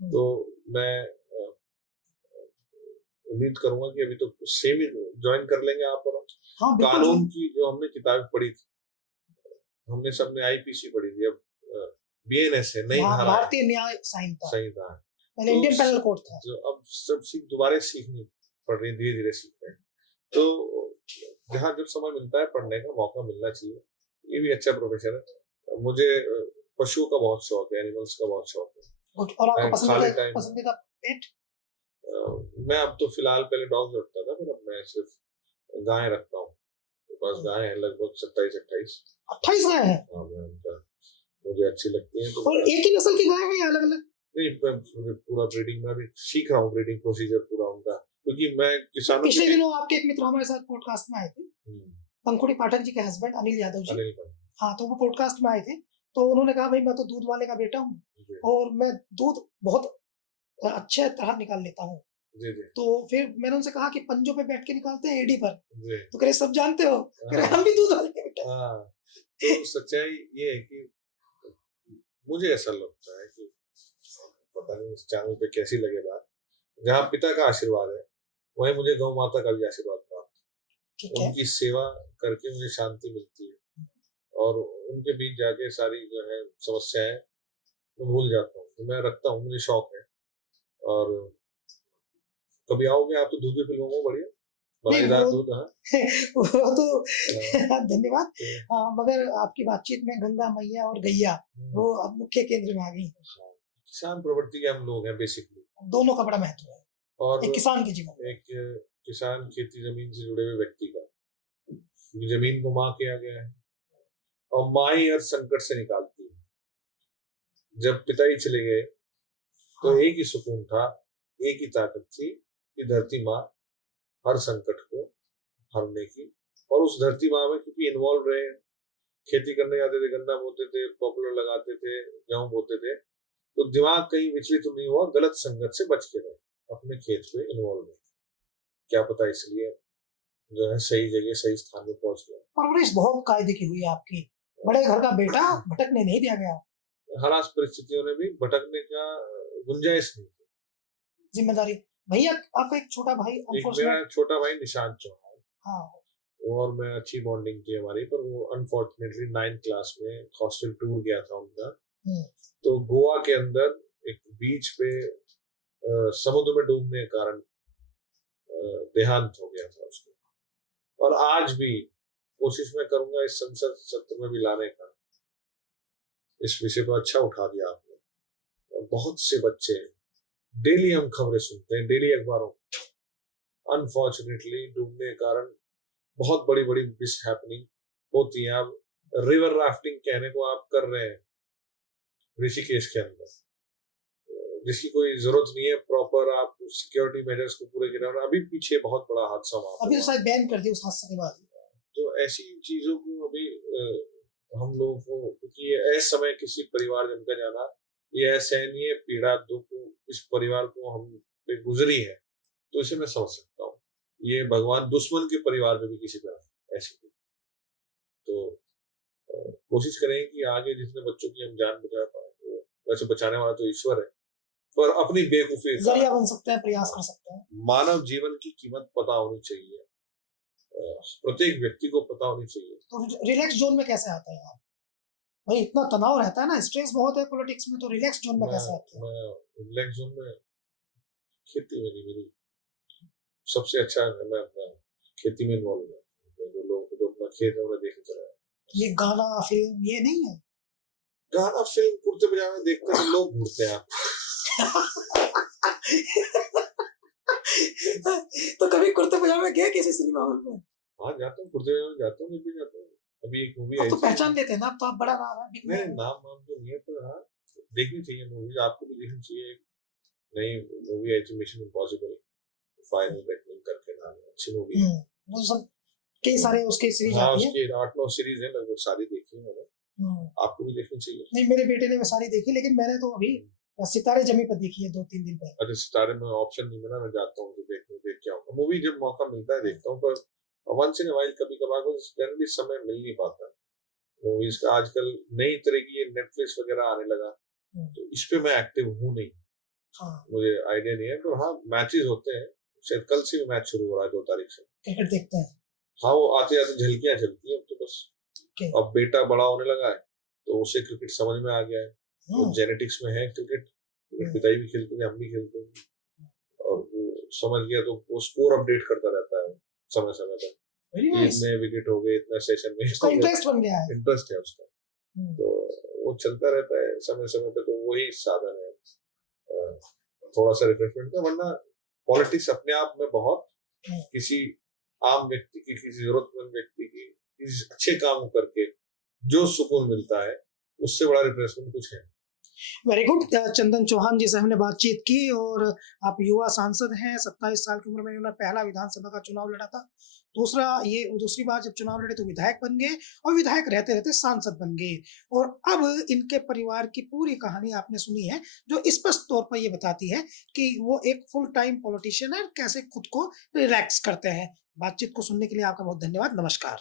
तो मैं उम्मीद करूंगा कि अभी तो सेम ही ज्वाइन कर लेंगे आप और हम। हाँ बिल्कुल कानून की जो हमने किताब पढ़ी थी, हमने सबने आईपीसी पढ़ी थी, अब बीएनएस है, नई धारा है, भारतीय न्याय संहिता, संहिता है, पहले तो इंडियन पेनल कोड था। जो अब सब दोबारा सीखनी पड़ रही है, धीरे धीरे सीख रहे हैं। तो जहाँ जब समय मिलता है पढ़ने का मौका मिलना चाहिए। ये भी अच्छा प्रोफेशन है। मुझे पशुओं का बहुत शौक है, एनिमल्स का बहुत शौक है। और आपका खाली टाइम पसंदीदा पेट? मैं अब तो फिलहाल, पहले डॉग रखता था, पर अब मैं सिर्फ गाय रखता हूँ। बस गाय है लगभग 27-28। 28 गाय है? हाँ, मैं उनका मुझे अच्छी लगती है। तो और एक ही नस्ल की गाय है या अलग अलग? नहीं, मैं पूरा ब्रीडिंग में भी सीख रहा हूँ, ब्रीडिंग प्रोसीजर पूरा उनका, क्योंकि मैं किसानों पिछले दिनों आपके एक मित्र हमारे साथ पॉडकास्ट में आए थे, पंखुड़ी पाठक जी के हस्बैंड अनिल यादव जी। हाँ, तो वो पॉडकास्ट में आए थे, तो उन्होंने कहा भाई मैं तो दूध वाले का बेटा हूँ और मैं दूध बहुत अच्छे तरह निकाल लेता हूँ। तो फिर मैंने उनसे कहा कि पंजों पे बैठ के निकालते हैं एडी पर, तो कह रहे सब जानते हो, कह रहे हम भी दूध वाले के बेटा। तो सच्चाई ये है कि मुझे ऐसा लगता है कि पता नहीं इस चैनल पे कैसी लगे बात, जहाँ पिता का आशीर्वाद है वहीं मुझे गौ माता का भी आशीर्वाद प्राप्त। उनकी सेवा करके मुझे शांति मिलती है और उनके बीच जाके सारी जो है समस्याएं मैं भूल जाता हूँ। तो मैं रखता हूँ, मुझे शौक है। और कभी आओगे आप तो दूध भी पिलवाऊंगा, बढ़िया मलाईदार दूध। वो तो धन्यवाद। मगर आपकी बातचीत में गंगा मैया और गैया वो अब मुख्य केंद्र में आ गई। किसान प्रवृत्ति के हम लोग हैं बेसिकली, दोनों का बड़ा महत्व है और एक किसान के जीवन में। एक किसान खेती जमीन से जुड़े हुए व्यक्ति का, जमीन को माँ किया गया है और माँ ही हर संकट से निकालती है। जब पिता ही चले गए तो एक ही सुकून था, एक ही ताकत थी कि धरती माँ हर संकट को हरने की। और उस धरती माँ में क्योंकि इन्वॉल्व रहे, खेती करने जाते थे, गन्ना बोते थे, पॉपुलर लगाते थे, गेहूं बोते थे, तो दिमाग कहीं विचलित नहीं हुआ, गलत संगत से बच के रहे, अपने खेत में इन्वॉल्व रहे। क्या पता इसलिए जो है सही जगह सही स्थान में पहुंच गया। परवरिश बहुत कायदे की हुई आपकी, बड़े घर का बेटा, भटकने नहीं दिया गया। हर परिस्थितियों ने भी भटकने का गुंजाइश नहीं थी। जिम्मेदारी। भैया आपका एक छोटा भाई, मेरा छोटा भाई निशांत चौहान, हाँ, और मैं अच्छी बॉन्डिंग थी हमारी, पर वो अनफॉर्चुनेटली 9th क्लास में हॉस्टल टूर गया था उनका, तो गोवा के अंदर एक बीच पे समुद्र में डूबने के कारण देहांत हो गया था उसको। और आज भी कोशिश मैं करूंगा इस संसद सत्र में भी लाने का, इस विषय को अच्छा उठा दिया आपने। और बहुत से बच्चे, डेली हम खबरें सुनते हैं, डेली अखबारों, अनफॉर्चुनेटली डूबने के कारण बहुत बड़ी बड़ी मिसहैपनिंग होती है। अब रिवर राफ्टिंग कहने को आप कर रहे हैं ऋषिकेश के अंदर, जिसकी कोई जरूरत नहीं है, प्रॉपर आप सिक्योरिटी मेजर्स को पूरे गिरा। अभी पीछे बहुत बड़ा हादसा हुआ, अभी तो शायद बैन कर दिया उस हादसे के बाद। तो ऐसी चीजों को अभी हम लोगों को, क्योंकि ये असमय किसी परिवारजन का जाना, ये असहनीय पीड़ा दुख इस परिवार को हम पे गुजरी है, तो इसे मैं समझ सकता हूँ। ये भगवान दुश्मन के परिवार में भी किसी तरह ऐसी, तो कोशिश करें कि आगे जितने बच्चों की हम जान बचा पाए, वो वैसे बचाने वाला तो ईश्वर है, पर अपनी बेवकूफी जरिया बन सकते हैं, प्रयास कर सकते हैं। मानव जीवन की कीमत पता होनी चाहिए, प्रत्येक व्यक्ति को पता होनी चाहिए। तो रिलैक्स जोन में कैसे आते हैं आप? भाई इतना तनाव रहता है ना, स्ट्रेस बहुत है पॉलिटिक्स में, तो रिलैक्स जोन में कैसे आते हैं? मैं रिलैक्स जोन में खेती में नहीं, मेरी सबसे अच्छा है, मैं अपना खेती में इन्वॉल्व हूँ। जो लोग जो अपना खेत है उन्हें देखने चला है। ये गाना फिल्म ये नहीं है? गाना फिल्म कुर्ते पजामे देखते हैं लोग घूरते हैं आप। तो कभी कुर्ते पजामे गए किसी सिनेमा हॉल में? हाँ जाता हूँ, कुर्ते पजामे जाता हूँ, जब भी जाता हूँ। अभी एक मूवी आई तो पहचान लेते हैं ना, तो आप बड़ा नाम है। नहीं, नाम तो नहीं है, पर हाँ देखनी चाहिए मूवीज, आपको भी देखनी चाहिए। एक नई मूवी आई थी मिशन इम्पॉसिबल फाइनल बैटमैन करके, नाम है, अच्छी मूवी है। वो सब कई सारे उसके सीरीज आती है। उसके 8-9 सीरीज है, लगभग सारी देखी है मैंने। आपको भी देखनी चाहिए। नहीं, मेरे बेटे ने सारी देखी, लेकिन मैंने तो अभी सितारे जमी पर देखी है 2-3 दिन पहले। अच्छा, सितारे में ऑप्शन नहीं मिला, मैं जाता हूँ तो देख के आऊंगा। मूवी जब मौका मिलता है देखता हूँ, पर वंस इन अ व्हाइल कभी कभार जनरली समय मिल नहीं पाता। मूवीज का आजकल नई तरह की ये नेटफ्लिक्स वगैरह आने लगा, तो इस पे मैं एक्टिव हूँ नहीं, हाँ मुझे आइडिया नहीं है। पर हाँ, मैचेस होते हैं, शायद कल से भी मैच शुरू हो रहा है 2 तारीख से। क्रिकेट देखते हैं। हाँ, वो आते आते झलकियां चलती हैं अब तो बस। ओके। अब बेटा बड़ा होने लगा है, तो उसे क्रिकेट समझ में आ गया है, वो हम्म, जेनेटिक्स में है क्रिकेट, पिताजी भी खेलते थे, हम भी खेलते हैं, और वो समझ गया, तो वो स्कोर अपडेट करता रहता है समय समय पर, वेरी ये नाइस। इतने विकेट हो गए, इतना सेशन में उसका हो गया, इंटरेस्ट बन गया है। इंटरेस्ट है उसका, हम्म, तो वो चलता रहता है समय समय पे, तो वही साधन है थोड़ा सा रिफ्रेशमेंट का। वरना पॉलिटिक्स अपने आप में बहुत, हम्म। किसी आम व्यक्ति की, किसी जरूरतमंद व्यक्ति की, किसी अच्छे काम करके जो सुकून मिलता है, उससे बड़ा रिफ्रेशमेंट कुछ है। Very good. चंदन चौहान जी से हमने बातचीत की, और आप युवा सांसद हैं, 27 साल की उम्र में उन्होंने पहला विधानसभा का चुनाव लड़ा था। दूसरी बार जब चुनाव लड़े तो विधायक बन गए, और विधायक रहते रहते सांसद बन गए, और अब इनके परिवार की पूरी कहानी आपने सुनी है, जो स्पष्ट तौर पर ये बताती है कि वो एक फुल टाइम पॉलिटिशियन है, कैसे खुद को रिलैक्स करते हैं। बातचीत को सुनने के लिए आपका बहुत धन्यवाद। नमस्कार।